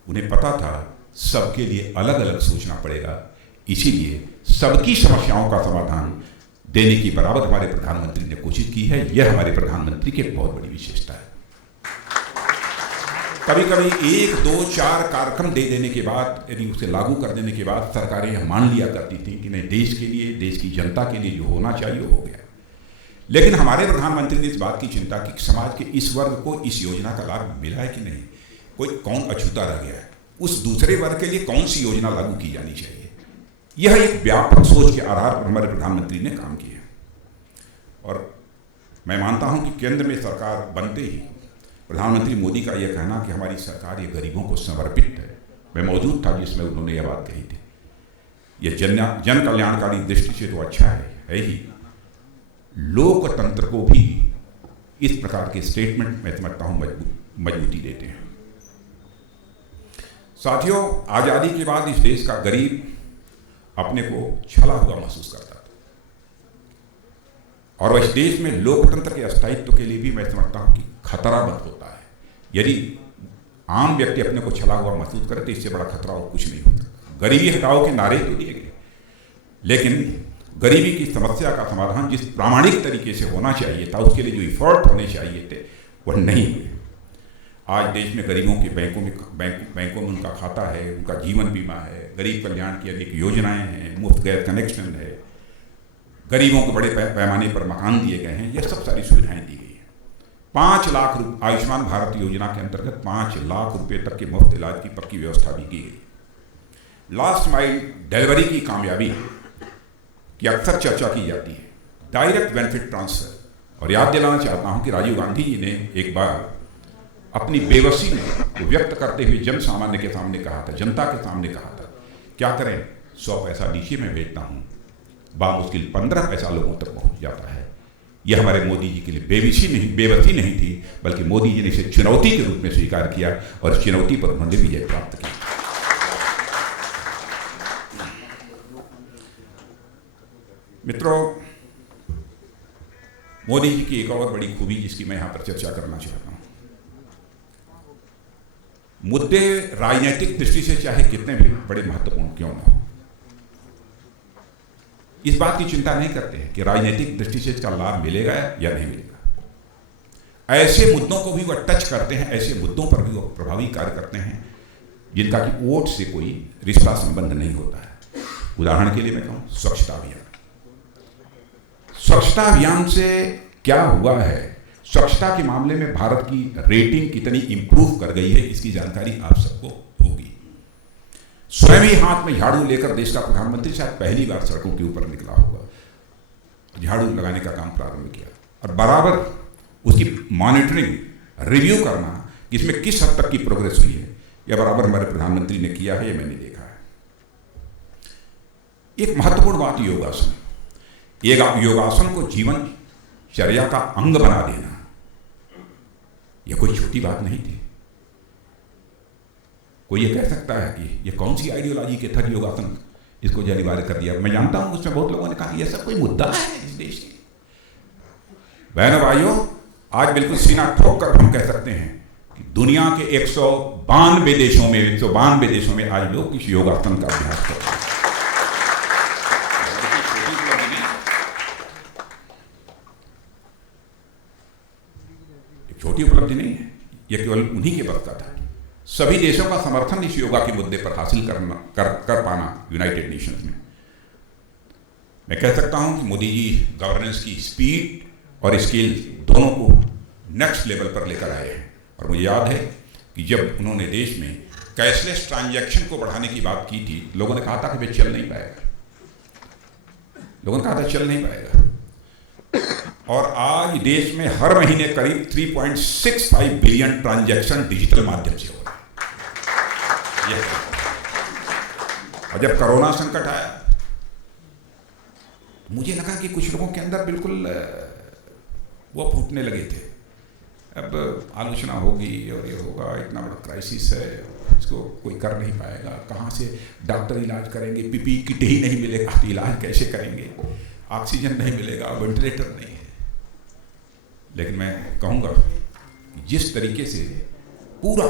उन्हें पता था सबके लिए अलग अलग सोचना पड़ेगा, इसीलिए सबकी समस्याओं का समाधान देने की बराबर हमारे प्रधानमंत्री ने कोशिश की है। यह हमारे प्रधानमंत्री की एक बहुत बड़ी विशेषता है। कभी कभी 1, 2, 4 कार्यक्रम दे देने के बाद, यदि उसे लागू कर देने के बाद सरकारें यह मान लिया करती थी कि नहीं, देश के लिए, देश की जनता के लिए जो होना चाहिए हो गया। लेकिन हमारे प्रधानमंत्री ने इस बात की चिंता की कि समाज के इस वर्ग को इस योजना का लाभ मिला है कि नहीं, कौन अछूता रह गया है, उस दूसरे वर्ग के लिए कौन सी योजना लागू की जानी चाहिए। यह एक व्यापक सोच के आधार पर हमारे प्रधानमंत्री ने काम किया। और मैं मानता हूं कि केंद्र में सरकार बनते ही प्रधानमंत्री मोदी का यह कहना कि हमारी सरकार ये गरीबों को समर्पित है, मैं मौजूद था जिसमें उन्होंने यह बात कही थी। यह जन कल्याणकारी दृष्टि से तो अच्छा है ही, लोकतंत्र को भी इस प्रकार के स्टेटमेंट मैं समझता हूं मजबूती देते हैं। साथियों, आज़ादी के बाद इस देश का गरीब अपने को छला हुआ महसूस करता था, और वह इस देश में लोकतंत्र के अस्तित्व के लिए भी मैं समझता हूं कि खतरा बंद होता है। यदि आम व्यक्ति अपने को छला हुआ महसूस करे तो इससे बड़ा खतरा और कुछ नहीं होता। गरीबी हटाओ के नारे तो दिए गए, लेकिन गरीबी की समस्या का समाधान जिस प्रामाणिक तरीके से होना चाहिए था, उसके लिए जो इफर्ट होने चाहिए थे, वह नहीं हुए। आज देश में गरीबों के बैंकों में उनका खाता है, उनका जीवन बीमा है, गरीब कल्याण की अनेक योजनाएं हैं, मुफ्त गैस कनेक्शन है, गरीबों को बड़े पैमाने पर मकान दिए गए हैं, यह सब सारी सुविधाएं दी गई हैं। 5 लाख आयुष्मान भारत योजना के अंतर्गत 5 लाख रुपए तक के मुफ्त इलाज की पक्की व्यवस्था भी की गई। लास्ट माइल डिलीवरी की कामयाबी की अक्सर चर्चा की जाती है, डायरेक्ट बेनिफिट ट्रांसफर। और याद दिलाना चाहता हूं कि राजीव गांधी जी ने एक बार अपनी बेबसी को व्यक्त करते हुए जन सामान्य के सामने कहा था, जनता के सामने कहा था, क्या करें, 100 पैसा नीचे में भेजता हूं, बामुश्किल 15 पैसा लोगों तक पहुंच जाता है। यह हमारे मोदी जी के लिए बेबसी नहीं थी, बल्कि मोदी जी ने इसे चुनौती के रूप में स्वीकार किया और इस चुनौती पर उन्होंने विजय प्राप्त की। मित्रों, मोदी जी की एक और बड़ी खूबी जिसकी मैं यहां पर चर्चा करना चाहता हूं, मुद्दे राजनीतिक दृष्टि से चाहे कितने भी बड़े महत्वपूर्ण क्यों न हो, इस बात की चिंता नहीं करते हैं कि राजनीतिक दृष्टि से इसका लाभ मिलेगा या नहीं मिलेगा। ऐसे मुद्दों को भी वह टच करते हैं, ऐसे मुद्दों पर भी वह प्रभावी कार्य करते हैं जिनका कि वोट से कोई रिश्ता संबंध नहीं होता है। उदाहरण के लिए मैं कहूं, स्वच्छता अभियान। स्वच्छता अभियान से क्या हुआ है, स्वच्छता के मामले में भारत की रेटिंग कितनी इंप्रूव कर गई है, इसकी जानकारी आप सबको होगी। स्वयं ही हाथ में झाड़ू लेकर देश का प्रधानमंत्री शायद पहली बार सड़कों के ऊपर निकला होगा, झाड़ू लगाने का काम प्रारंभ किया, और बराबर उसकी मॉनिटरिंग, रिव्यू करना कि इसमें किस हद तक की प्रोग्रेस हुई है, यह बराबर हमारे प्रधानमंत्री ने किया है, यह मैंने देखा है। एक महत्वपूर्ण बात योगासन। योगासन को जीवन चर्या का अंग बना देना, यह कोई छोटी बात नहीं थी। कोई ये कह सकता है कि यह कौन सी आइडियोलॉजी के थक योगासन इसको अनिवार्य कर दिया। मैं जानता हूं उसमें बहुत लोगों ने कहा यह सब कोई मुद्दा है इस देश के। बहनों भाइयों, आज बिल्कुल सीना ठोक कर हम कह सकते हैं कि दुनिया के 192 देशों में आज लोग इस योगासन का अभ्यास करते हैं। छोटी उपलब्धि नहीं है, यह केवल उन्हीं के बस का था। सभी देशों का समर्थन इस योगा के मुद्दे पर हासिल कर पाना यूनाइटेड नेशंस में। मैं कह सकता हूं कि मोदी जी गवर्नेंस की स्पीड और स्केल दोनों को नेक्स्ट लेवल पर लेकर आए हैं। और मुझे याद है कि जब उन्होंने देश में कैशलेस ट्रांजैक्शन को बढ़ाने की बात की थी, लोगों ने कहा था कि वे चल नहीं पाएगा। और आज देश में हर महीने करीब 3.65 बिलियन ट्रांजैक्शन डिजिटल माध्यम से हो रहे हैं। और जब कोरोना संकट आया, मुझे लगा कि कुछ लोगों के अंदर बिल्कुल वो फूटने लगे थे, अब आलोचना होगी और ये होगा, इतना बड़ा क्राइसिस है, इसको कोई कर नहीं पाएगा, कहाँ से डॉक्टर इलाज करेंगे, पीपी किट ही नहीं मिलेगा तो इलाज कैसे करेंगे, ऑक्सीजन नहीं मिलेगा, वेंटिलेटर नहीं है। लेकिन मैं कहूँगा जिस तरीके से पूरा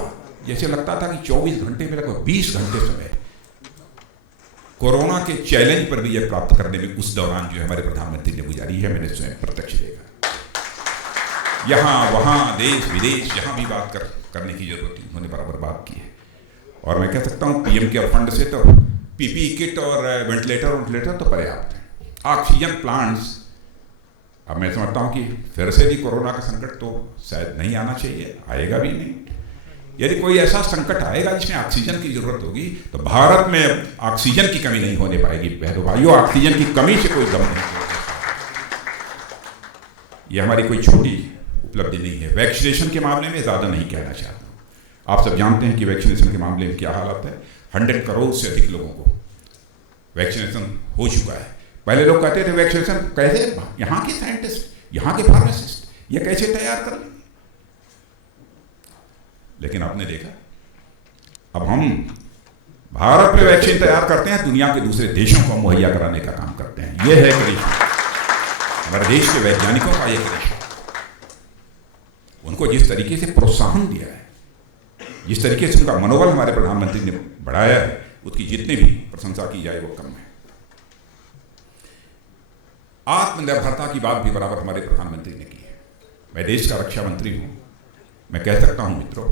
जैसे लगता था कि 24 घंटे में लगभग 20 घंटे समय कोरोना के चैलेंज पर विजय प्राप्त करने में उस दौरान जो है हमारे प्रधानमंत्री ने गुजारी है, मैंने स्वयं प्रत्यक्ष देखा। यहाँ वहाँ देश विदेश जहाँ भी बात करने की जरूरत थी उन्होंने बराबर बात की है। और मैं कह सकता हूँ पीएम केयर फंड से तो पीपी किट और वेंटिलेटर तो पर्याप्त है। ऑक्सीजन प्लांट्स, अब मैं समझता हूँ कि फिर से भी कोरोना का संकट तो शायद नहीं आना चाहिए, आएगा भी नहीं। यदि कोई ऐसा संकट आएगा जिसमें ऑक्सीजन की जरूरत होगी तो भारत में ऑक्सीजन की कमी नहीं होने पाएगी। बहनों भाइयों, ऑक्सीजन की कमी से कोई गम नहीं होगा। यह हमारी कोई छोटी उपलब्धि नहीं है। वैक्सीनेशन के मामले में ज़्यादा नहीं कहना चाहता हूँ। आप सब जानते हैं कि वैक्सीनेशन के मामले में क्या हालत है। 100 करोड़ से अधिक लोगों को वैक्सीनेशन हो चुका है। पहले लोग कहते थे वैक्सीनेशन कैसे, यहाँ के साइंटिस्ट, यहाँ के फार्मासिस्ट ये कैसे तैयार कर लेंगे। लेकिन आपने देखा अब हम भारत में वैक्सीन तैयार करते हैं, दुनिया के दूसरे देशों को मुहैया कराने का काम करते हैं। यह है करिश्मा हमारे देश के वैज्ञानिकों का। यह करिश्मा उनको जिस तरीके से प्रोत्साहन दिया है, जिस तरीके से उनका मनोबल हमारे प्रधानमंत्री ने बढ़ाया है, उसकी जितनी भी प्रशंसा की जाए वो कम है। आत्मनिर्भरता की बात भी बराबर हमारे प्रधानमंत्री ने की है। मैं देश का रक्षा मंत्री हूं, मैं कह सकता हूं मित्रों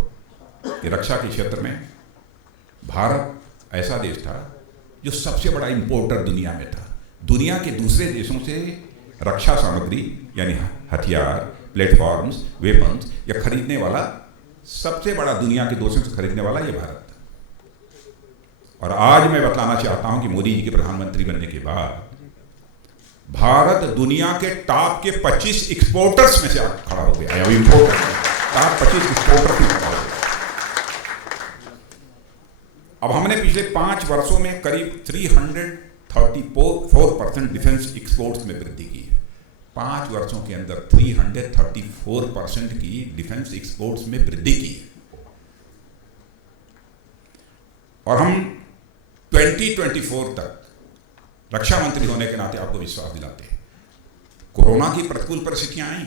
कि रक्षा के क्षेत्र में भारत ऐसा देश था जो सबसे बड़ा इंपोर्टर दुनिया में था। दुनिया के दूसरे देशों से रक्षा सामग्री यानी हथियार, प्लेटफॉर्म्स, वेपन्स या खरीदने वाला सबसे बड़ा दुनिया के देशों से खरीदने वाला ये भारत था। और आज मैं बतलाना चाहता हूं कि मोदी जी के प्रधानमंत्री बनने के बाद भारत दुनिया के टॉप के 25 एक्सपोर्टर्स में से खड़ा हो गया है। इंपोर्टर टॉप 25 एक्सपोर्टर में खड़ा हो गया। अब हमने पिछले 5 वर्षों में करीब 334% डिफेंस एक्सपोर्ट्स में वृद्धि की है। 5 वर्षों के अंदर 334% की डिफेंस एक्सपोर्ट्स में वृद्धि की है। और हम 2024 तक रक्षा मंत्री होने के नाते आपको विश्वास दिलाते हैं। कोरोना की प्रतिकूल परिस्थितियां आई,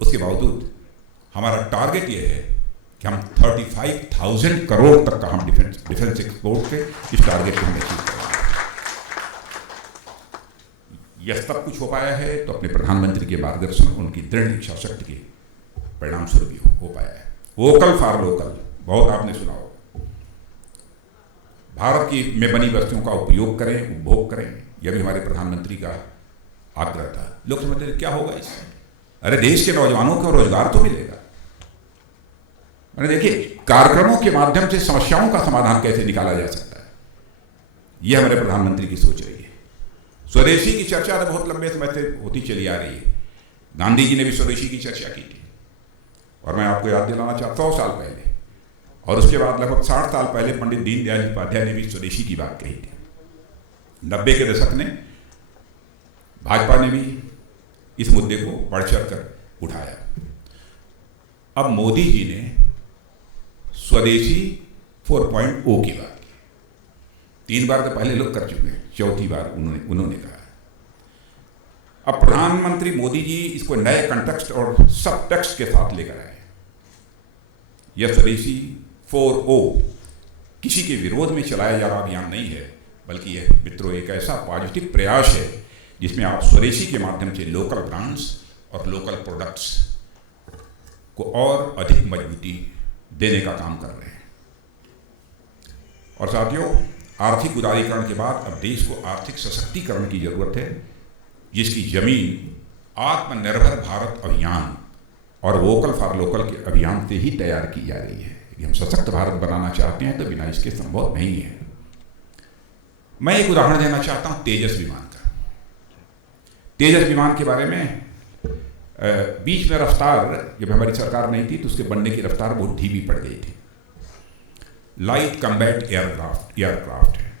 उसके बावजूद हमारा टारगेट यह है कि हम 35,000 करोड़ तक का हम डिफेंस एक्सपोर्ट के इस टारगेट को हम अचीव करेंगे। यह सब कुछ हो पाया है तो अपने प्रधानमंत्री के मार्गदर्शन, उनकी दृढ़ इच्छा शक्ति के परिणाम स्वरूप हो पाया है। वोकल फॉर लोकल बहुत आपने सुना हो। भारत की में बनी वस्तुओं का उपयोग करें, उपभोग करें, यह भी हमारे प्रधानमंत्री का आग्रह था। लोग समझते थे क्या होगा इससे, अरे देश के नौजवानों को रोजगार तो मिलेगा। मैंने देखिए कार्यक्रमों के माध्यम से समस्याओं का समाधान कैसे निकाला जा सकता है, यह हमारे प्रधानमंत्री की सोच रही है। स्वदेशी की चर्चा तो बहुत लंबे समय से होती चली आ रही है। गांधी जी ने भी स्वदेशी की चर्चा की थी और मैं आपको याद दिलाना चाहता हूँ 100 साल पहले, और उसके बाद लगभग 60 साल पहले पंडित दीनदयाल उपाध्याय ने भी स्वदेशी की बात कही थी। 90 के दशक ने भाजपा ने भी इस मुद्दे को बढ़ चढ़ कर उठाया। अब मोदी जी ने स्वदेशी 4.0 की बात की। 3 बार तो पहले लोग कर चुके हैं, 4थी बार उन्होंने कहा। अब प्रधानमंत्री मोदी जी इसको नए कंटेक्स्ट और सब टेक्स्ट के साथ लेकर आए। यह स्वदेशी 4.0 किसी के विरोध में चलाया जा रहा अभियान नहीं है, बल्कि यह मित्रों एक ऐसा पॉजिटिव प्रयास है जिसमें आप स्वदेशी के माध्यम से लोकल ब्रांड्स और लोकल प्रोडक्ट्स को और अधिक मजबूती देने का काम कर रहे हैं। और साथियों, आर्थिक उदारीकरण के बाद अब देश को आर्थिक सशक्तिकरण की जरूरत है, जिसकी जमीन आत्मनिर्भर भारत अभियान और वोकल फॉर लोकल के अभियान से ही तैयार की जा रही है। यदि हम सशक्त भारत बनाना चाहते हैं तो बिना इसके संभव नहीं है। मैं एक उदाहरण देना चाहता हूं तेजस विमान का। तेजस विमान के बारे में बीच में रफ्तार, जब हमारी सरकार नहीं थी तो उसके बनने की रफ्तार बहुत धीमी पड़ गई थी। लाइट कम्बैट एयरक्राफ्ट है।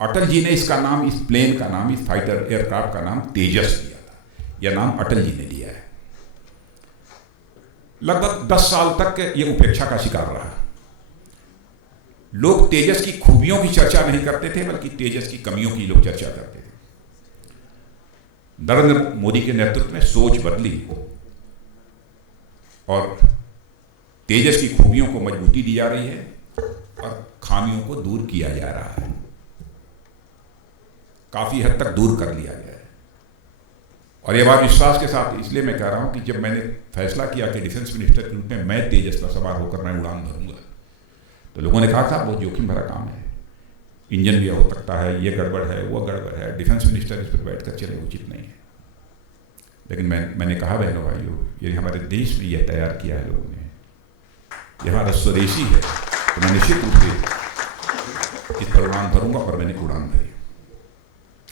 अटल जी ने इसका नाम, इस प्लेन का नाम, इस फाइटर एयरक्राफ्ट का नाम तेजस दिया था। यह नाम अटल जी ने दिया है। लगभग 10 साल तक ये उपेक्षा का शिकार रहा। लोग तेजस की खूबियों की चर्चा नहीं करते थे, बल्कि तेजस की कमियों की लोग चर्चा करते थे। नरेंद्र मोदी के नेतृत्व में सोच बदली और तेजस की खूबियों को मजबूती दी जा रही है और खामियों को दूर किया जा रहा है, काफी हद तक दूर कर लिया गया है। और यह बात विश्वास के साथ इसलिए मैं कह रहा हूं कि जब मैंने फैसला किया कि डिफेंस मिनिस्टर के रूप में मैं तेजस पर सवार होकर मैं उड़ान भरूंगा, तो लोगों ने कहा था बहुत जोखिम भरा काम है, इंजन भी हो सकता है, ये गड़बड़ है, वो गड़बड़ है, डिफेंस मिनिस्टर इस पर बैठकर चले उचित नहीं है। लेकिन मैंने कहा बहनों भाइयों, ये हमारे देश में यह तैयार किया है लोगों ने, यह हमारा स्वदेशी है, तो मैं निश्चित रूप से इस पर उड़ान भरूंगा और मैंने उड़ान भरी।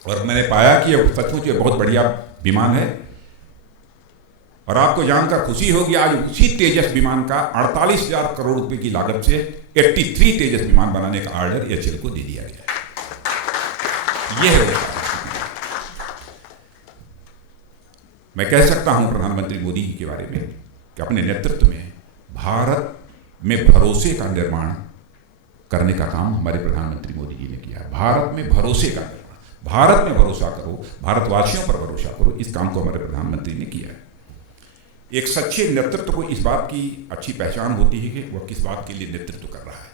और मैंने पाया कि यह सचमुच ये बहुत बढ़िया विमान है। और आपको जानकर खुशी होगी, आज उसी तेजस विमान का 48,000 करोड़ रुपए की लागत से 83 तेजस विमान बनाने का ऑर्डर एचएएल को दे दिया गया है। यह है, मैं कह सकता हूं प्रधानमंत्री मोदी जी के बारे में कि अपने नेतृत्व में भारत में भरोसे का निर्माण करने का काम हमारे प्रधानमंत्री मोदी जी ने किया है। भारत में भरोसे का निर्माण, भारत में भरोसा करो, भारतवासियों पर भरोसा करो, इस काम को हमारे प्रधानमंत्री ने किया है। एक सच्चे नेतृत्व को इस बात की अच्छी पहचान होती है कि वह किस बात के लिए नेतृत्व कर रहा है।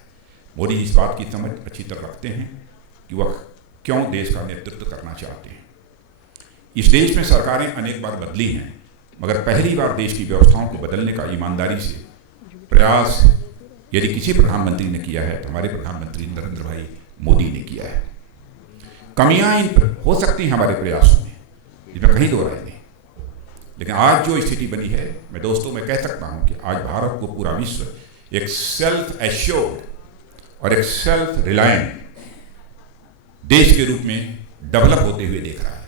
मोदी जी इस बात की समझ अच्छी तरह रखते हैं कि वह क्यों देश का नेतृत्व करना चाहते हैं। इस देश में सरकारें अनेक बार बदली हैं, मगर पहली बार देश की व्यवस्थाओं को बदलने का ईमानदारी से प्रयास यदि किसी प्रधानमंत्री ने किया है तो हमारे प्रधानमंत्री नरेंद्र भाई मोदी ने किया है। कमियां हो सकती हैं हमारे प्रयासों में, इसमें कहीं दो राय नहीं, लेकिन आज जो स्थिति बनी है, मैं दोस्तों मैं कह सकता हूं कि आज भारत को पूरा विश्व एक सेल्फ एश्योर्ड और एक सेल्फ रिलायंट देश के रूप में डेवलप होते हुए देख रहा है।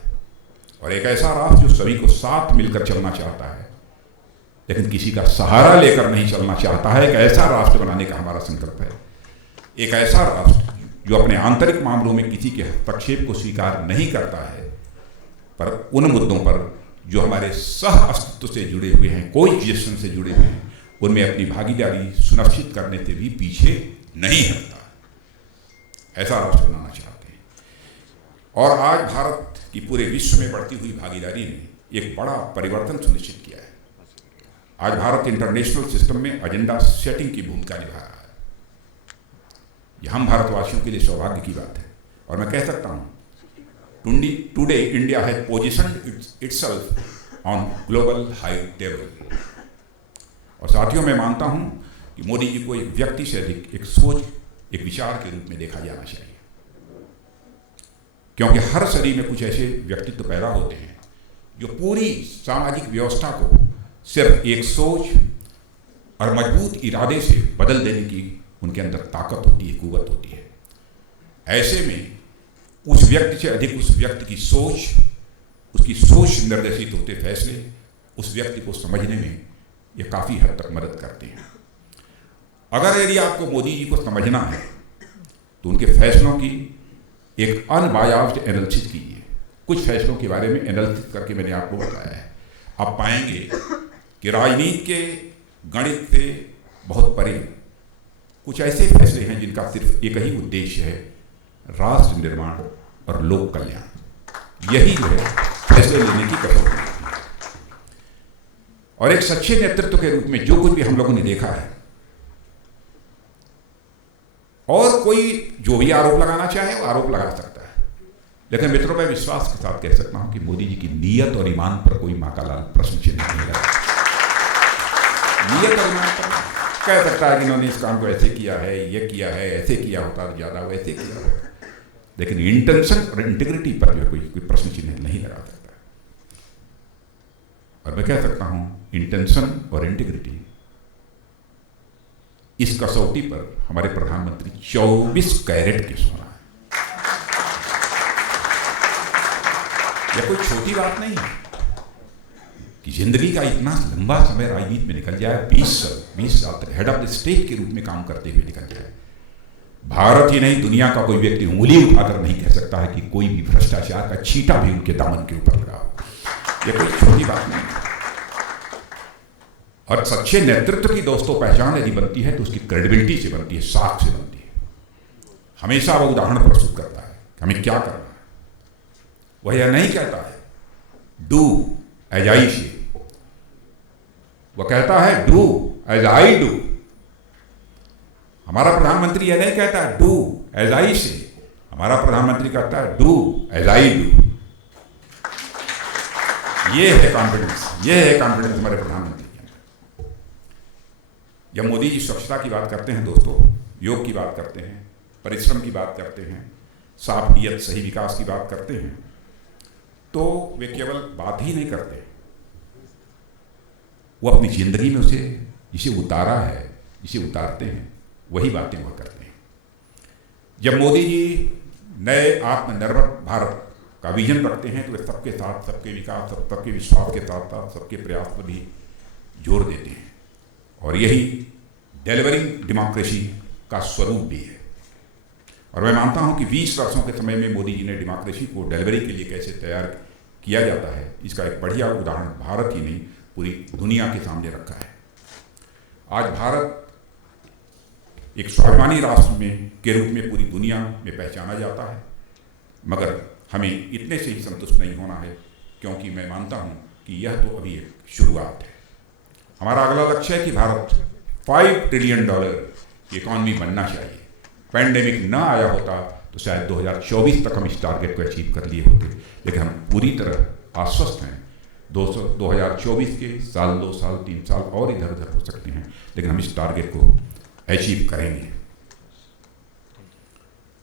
और एक ऐसा राष्ट्र जो सभी को साथ मिलकर चलना चाहता है, लेकिन किसी का सहारा लेकर नहीं चलना चाहता है, एक ऐसा राष्ट्र बनाने का हमारा संकल्प है। एक ऐसा राष्ट्र जो अपने आंतरिक मामलों में किसी के हस्तक्षेप को स्वीकार नहीं करता है, पर उन मुद्दों पर जो हमारे सह अस्तित्व से जुड़े हुए हैं, कोएग्जिस्टेंस से जुड़े हुए हैं, उनमें अपनी भागीदारी सुनिश्चित करने से भी पीछे नहीं हटता। ऐसा राष्ट्र बनाना चाहते हैं। और आज भारत की पूरे विश्व में बढ़ती हुई भागीदारी ने एक बड़ा परिवर्तन सुनिश्चित किया है। आज भारत इंटरनेशनल सिस्टम में एजेंडा सेटिंग की भूमिका निभा रहा है। यह हम भारतवासियों के लिए सौभाग्य की बात है। और मैं कह सकता हूं, today India has positioned itself on global high table. और साथियों, मैं मानता हूं कि मोदी जी को एक व्यक्ति से अधिक एक सोच, एक विचार के रूप में देखा जाना चाहिए, क्योंकि हर सदी में कुछ ऐसे व्यक्तित्व पैदा होते हैं जो पूरी सामाजिक व्यवस्था को सिर्फ एक सोच और मजबूत इरादे से बदल देने की उनके अंदर ताकत होती है, कुव्वत होती है। ऐसे में उस व्यक्ति से अधिक उस व्यक्ति की सोच, उसकी सोच निर्देशित होते फैसले उस व्यक्ति को समझने में ये काफ़ी हद तक मदद करते हैं। अगर यदि आपको मोदी जी को समझना है तो उनके फैसलों की एक अनबायास्ड एनालिसिस कीजिए। कुछ फैसलों के बारे में एनालिसिस करके मैंने आपको बताया है। आप पाएंगे कि राजनीति के गणित से बहुत परे कुछ ऐसे फैसले हैं जिनका सिर्फ एक ही उद्देश्य है, राष्ट्र निर्माण और लोक कल्याण। यही जो है फैसले लेने की कसौटी है। और एक सच्चे नेतृत्व के रूप में जो कुछ भी हम लोगों ने देखा है, और कोई जो भी आरोप लगाना चाहे वो आरोप लगा सकता है, लेकिन मित्रों मैं विश्वास के साथ कह सकता हूं कि मोदी जी की नीयत और ईमान पर कोई मां का लाल प्रश्न चिन्ह नहीं लगा। नीयत और ईमान पर कह सकता है कि इन्होंने इस काम को ऐसे किया है, ये किया है, ऐसे किया होता तो ज्यादा, वैसे किया होता, लेकिन इंटेंशन और इंटीग्रिटी पर जो कोई प्रश्न चिन्ह नहीं लगा सकता। और मैं कह सकता हूं इंटेंशन और इंटीग्रिटी, इस कसौटी पर हमारे प्रधानमंत्री 24 कैरेट के सोना है। यह कोई छोटी बात नहीं है कि जिंदगी का इतना लंबा समय राजनीति में निकल जाए, 20 साल तक हेड ऑफ द स्टेट के रूप में काम करते हुए निकल जाए। भारत ही नहीं, दुनिया का कोई व्यक्ति उंगली उठाकर नहीं कह सकता है कि कोई भी भ्रष्टाचार का छींटा भी उनके दामन के ऊपर लगा हो। यह कोई छोटी बात नहीं है। और सच्चे नेतृत्व की दोस्तों पहचान यदि बनती है तो उसकी क्रेडिबिलिटी से बनती है, साख से बनती है। हमेशा वो उदाहरण प्रस्तुत करता है कि हमें क्या करना है। वह यह नहीं कहता है डू एज आई से, वह कहता है डू एज आई डू। हमारा प्रधानमंत्री यह नहीं कहता डू एज आई से, हमारा प्रधानमंत्री कहता है डू एज आई डू। ये है कॉन्फिडेंस, ये है कॉन्फिडेंस हमारे प्रधानमंत्री के अंदर। जब मोदी जी स्वच्छता की बात करते हैं दोस्तों, योग की बात करते हैं, परिश्रम की बात करते हैं, साफ नियत सही विकास की बात करते हैं, तो वे केवल बात ही नहीं करते, वो अपनी जिंदगी में उसे जिसे उतारा है, जिसे उतारते हैं, वही बातें वह करते हैं। जब मोदी जी नए आत्मनिर्भर भारत का विजन रखते हैं तो वे सबके साथ, सबके विकास, सबके विश्वास के साथ साथ सबके प्रयास पर भी जोर देते हैं, और यही डिलीवरिंग डेमोक्रेसी का स्वरूप भी है। और मैं मानता हूं कि 20 वर्षों के समय में मोदी जी ने डेमोक्रेसी को डिलीवरी के लिए कैसे तैयार किया जाता है, इसका एक बढ़िया उदाहरण भारत ही नहीं पूरी दुनिया के सामने रखा है। आज भारत एक स्वाभिमानी राष्ट्र में के रूप में पूरी दुनिया में पहचाना जाता है, मगर हमें इतने से ही संतुष्ट नहीं होना है, क्योंकि मैं मानता हूं कि यह तो अभी एक शुरुआत है। हमारा अगला लक्ष्य है कि भारत $5 ट्रिलियन की इकॉनमी बनना चाहिए। पैंडेमिक न आया होता तो शायद 2024 तक हम इस टारगेट को अचीव कर लिए होते, लेकिन हम पूरी तरह आश्वस्त हैं 2024 के साल, 2 साल, 3 साल और इधर उधर हो सकते हैं, लेकिन हम इस टारगेट को अचीव करेंगे।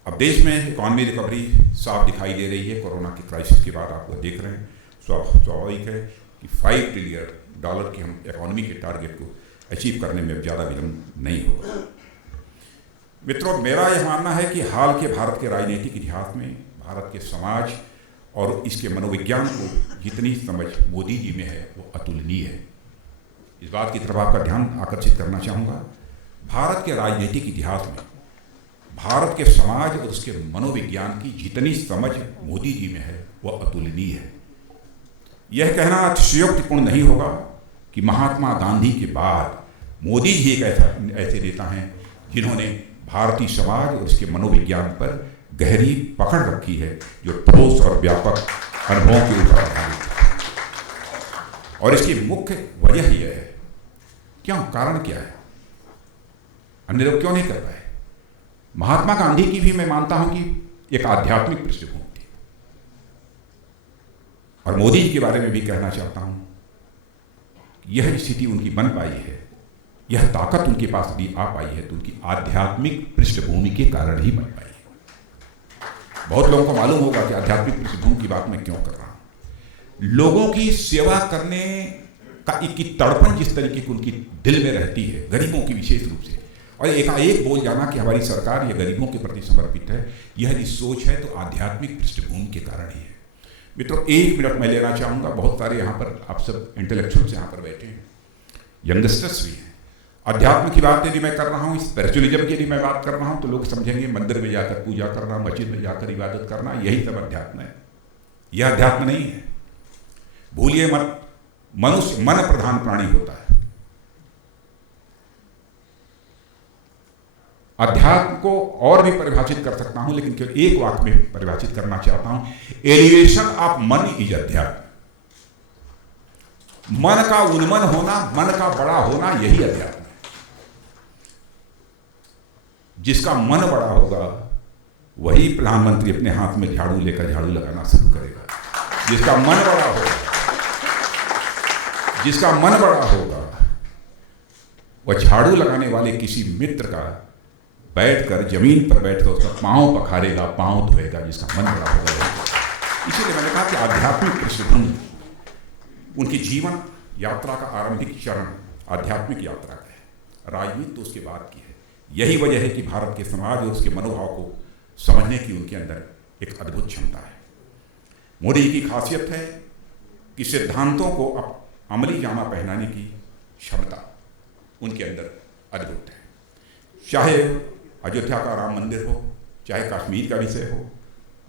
अब देश में इकॉनमी रिकवरी साफ दिखाई दे रही है। कोरोना की क्राइसिस के बाद आप वो देख रहे हैं, स्वाभाविक है कि $5 ट्रिलियन की हम इकॉनमी के टारगेट को अचीव करने में ज़्यादा विलंब नहीं होगा। मित्रों, मेरा यह मानना है कि हाल के भारत के राजनीतिक इतिहास में भारत के समाज और इसके मनोविज्ञान को जितनी समझ मोदी जी में है वो अतुलनीय है। इस बात की तरफ आपका ध्यान आकर्षित करना चाहूँगा। भारत के राजनीतिक इतिहास में भारत के समाज और उसके मनोविज्ञान की जितनी समझ मोदी जी में है वह अतुलनीय है। यह कहना अतिशयोक्तिपूर्ण नहीं होगा कि महात्मा गांधी के बाद मोदी जी एक ऐसे नेता हैं जिन्होंने भारतीय समाज और उसके मनोविज्ञान पर गहरी पकड़ रखी है, जो ठोस और व्यापक अनुभवों के ऊपर आधारित है। और इसकी मुख्य वजह यह है, क्यों, कारण क्या है, अन्य लोग क्यों नहीं कर पाए। महात्मा गांधी की भी मैं मानता हूं कि एक आध्यात्मिक पृष्ठभूमि थी, और मोदी जी के बारे में भी कहना चाहता हूं कि यह स्थिति उनकी बन पाई है, यह ताकत उनके पास भी आ पाई है तो उनकी आध्यात्मिक पृष्ठभूमि के कारण ही बन पाई है। बहुत लोगों को मालूम होगा कि आध्यात्मिक पृष्ठभूमि की बात मैं क्यों कर रहा हूं। लोगों की सेवा करने का एक तड़पन जिस तरीके की उनकी दिल में रहती है, गरीबों की विशेष रूप से, और एकाएक बोल जाना कि हमारी सरकार ये गरीबों के प्रति समर्पित है, यह यदि सोच है तो आध्यात्मिक पृष्ठभूमि के कारण ही है। मित्रों, 1 मिनट मैं लेना चाहूँगा। बहुत सारे यहाँ पर आप सब इंटेलेक्चुअल्स यहाँ पर बैठे हैं, यंगस्टर्स भी हैं। अध्यात्म की बात यदि मैं कर रहा हूँ, स्पिरिचुअलिज्म की यदि मैं बात कर रहा हूँ, तो लोग समझेंगे मंदिर में जाकर पूजा करना, मस्जिद में जाकर इबादत करना, यही सब अध्यात्म है। यह अध्यात्म नहीं है, भूलिए मत। मनुष्य मन प्रधान प्राणी होता है। अध्यात्म को और भी परिभाषित कर सकता हूं, लेकिन केवल एक वाक्य में परिभाषित करना चाहता हूं। एलिवेशन ऑफ मन इज अध्यात्म। मन का उन्मन होना, मन का बड़ा होना, यही अध्यात्म है। जिसका मन बड़ा होगा वही प्रधानमंत्री अपने हाथ में झाड़ू लेकर झाड़ू लगाना शुरू करेगा। जिसका मन बड़ा होगा, जिसका मन बड़ा होगा, वह झाड़ू लगाने वाले किसी मित्र का बैठकर जमीन पर बैठकर उसका पांव पखारेगा, पांव धोएगा, जिसका मन बड़ा होगा। इसीलिए मैंने कहा कि आध्यात्मिक पृष्ठभूमि, उनकी जीवन यात्रा का आरंभिक चरण आध्यात्मिक यात्रा का है, राजनीति तो उसके बाद की है। यही वजह है कि भारत के समाज और उसके मनोभाव को समझने की उनके अंदर एक अद्भुत क्षमता है। मोदी जी की खासियत है कि सिद्धांतों को अमली जामा पहनाने की क्षमता उनके अंदर अद्भुत है। चाहे अयोध्या का राम मंदिर हो, चाहे कश्मीर का विषय हो,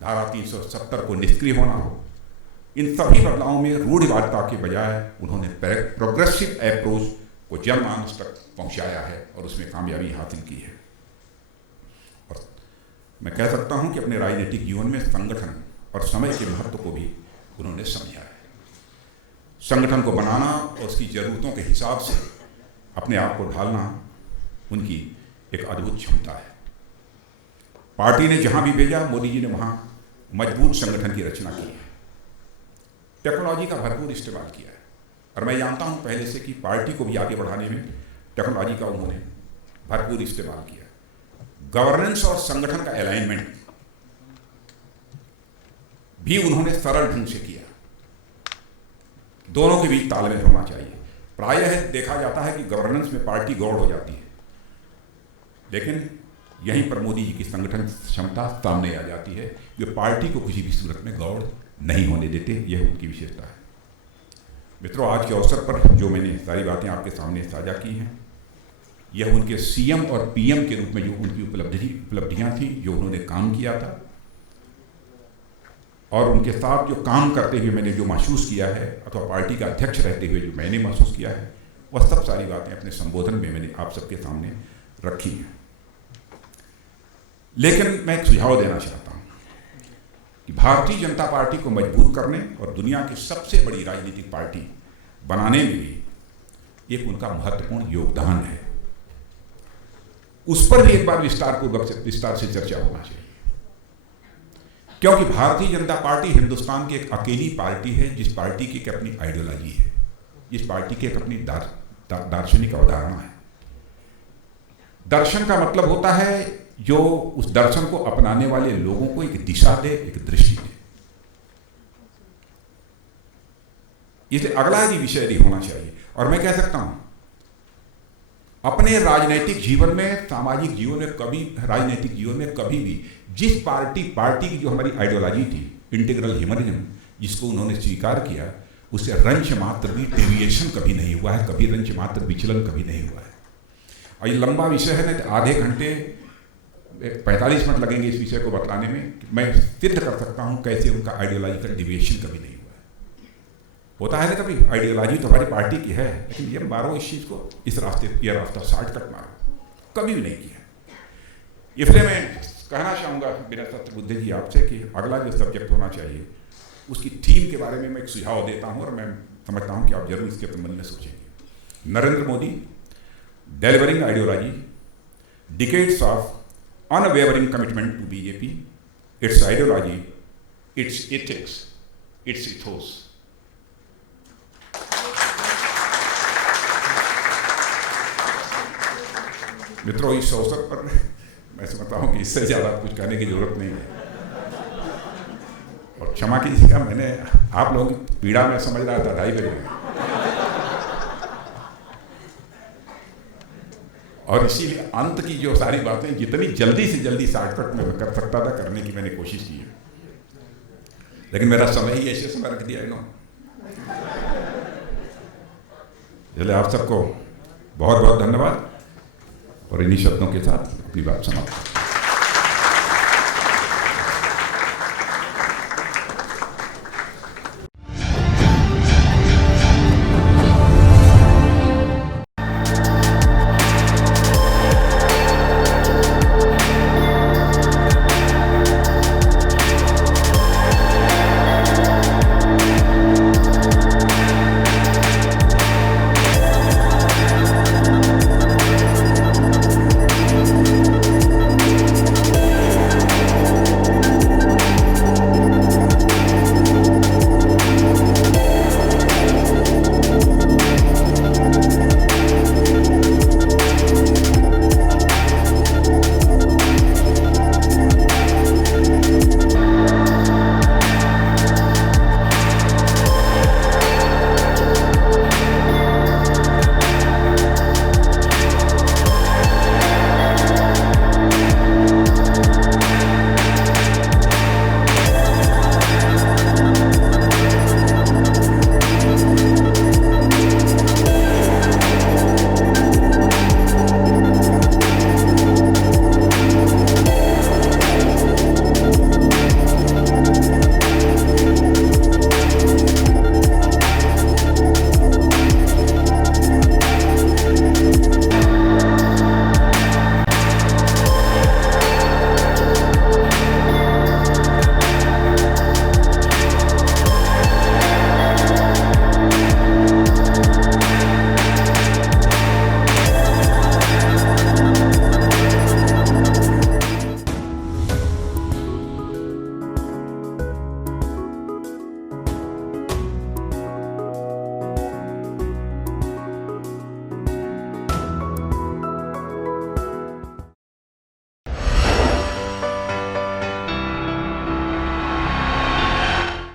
धारा 370 को निष्क्रिय होना हो, इन सभी बदलावों में रूढ़िवादिता के बजाय उन्होंने प्रोग्रेसिव अप्रोच को जनमानस तक पहुंचाया है और उसमें कामयाबी हासिल की है। और मैं कह सकता हूं कि अपने राजनीतिक जीवन में संगठन और समय के महत्व को भी उन्होंने समझा है। संगठन को बनाना और उसकी ज़रूरतों के हिसाब से अपने आप को ढालना उनकी एक अद्भुत क्षमता है। पार्टी ने जहां भी भेजा, मोदी जी ने वहां मजबूत संगठन की रचना की है। टेक्नोलॉजी का भरपूर इस्तेमाल किया है और मैं जानता हूं पहले से कि पार्टी को भी आगे बढ़ाने में टेक्नोलॉजी का उन्होंने भरपूर इस्तेमाल किया। गवर्नेंस और संगठन का अलाइनमेंट भी उन्होंने सरल ढंग से किया। दोनों के बीच तालमेल होना चाहिए। प्रायः देखा जाता है कि गवर्नेंस में पार्टी गौड़ हो जाती है, लेकिन यहीं पर मोदी जी की संगठन क्षमता सामने आ जाती है। वे पार्टी को किसी भी सूरत में गौड़ नहीं होने देते, यह उनकी विशेषता है। मित्रों, आज के अवसर पर जो मैंने सारी बातें आपके सामने साझा की हैं, यह उनके सीएम और पीएम के रूप में जो उनकी उपलब्धियां थी, जो उन्होंने काम किया था, और उनके साथ जो काम करते हुए मैंने जो महसूस किया है, अथवा पार्टी का अध्यक्ष रहते हुए जो मैंने महसूस किया है, वह सब सारी बातें अपने संबोधन में मैंने आप सबके सामने रखी हैं। लेकिन मैं एक सुझाव देना चाहता हूं कि भारतीय जनता पार्टी को मजबूत करने और दुनिया की सबसे बड़ी राजनीतिक पार्टी बनाने में भी एक उनका महत्वपूर्ण योगदान है। उस पर भी एक बार विस्तार से चर्चा होना चाहिए, क्योंकि भारतीय जनता पार्टी हिंदुस्तान की एक अकेली पार्टी है जिस पार्टी की एक अपनी आइडियोलॉजी है, जिस पार्टी की एक अपनी दार्शनिक अवधारणा है। दर्शन का मतलब होता है जो उस दर्शन को अपनाने वाले लोगों को एक दिशा दे, एक दृष्टि दे। इसे अगला ही विषय भी होना चाहिए। और मैं कह सकता हूं अपने राजनीतिक जीवन में, सामाजिक जीवन में, राजनीतिक जीवन में कभी भी जिस पार्टी की जो हमारी आइडियोलॉजी थी, इंटीग्रल ह्यूमनिज्म, जिसको उन्होंने स्वीकार किया, उससे रंच मात्र भी डेविएशन कभी नहीं हुआ है, कभी रंच मात्र विचलन कभी नहीं हुआ है। और ये लंबा विषय है ना, आधे घंटे 45 मिनट लगेंगे इस विषय को बताने में। मैं सिद्ध कर सकता हूं कैसे उनका आइडियोलॉजिकल डिविएशन कभी नहीं हुआ है। होता है ना कभी, आइडियोलॉजी तो हमारी पार्टी की है, लेकिन ये मारो इस चीज़ को, इस रास्ते ये रास्ता शॉर्टकट मारो, कभी भी नहीं किया। इसलिए मैं कहना चाहूँगा बिना सत्यबुद्धि जी आपसे कि अगला जो सब्जेक्ट होना चाहिए उसकी थीम के बारे में मैं एक सुझाव देता हूँ, और मैं समझता हूँ कि आप जरूर इसके संबंध में सोचेंगे। Narendra Modi, delivering ideology, decades of unwavering commitment to BJP, its ideology, its ethics, its ethos. मित्रों, इस अवसर पर मैं समझता हूं कि इससे ज़्यादा कुछ कहने की जरूरत नहीं है। और क्षमा कीजिएगा, मैंने आप लोगों की पीड़ा में समझ रहा था 2:30 बजे, और इसीलिए अंत की जो सारी बातें जितनी जल्दी से जल्दी शॉर्टकट में कर सकता था करने की मैंने कोशिश की है, लेकिन मेरा समय ही ऐसे समय रख दिया इन्होंने। इसलिए आप सबको बहुत बहुत धन्यवाद, और इन्हीं शब्दों के साथ अपनी बात समाप्त।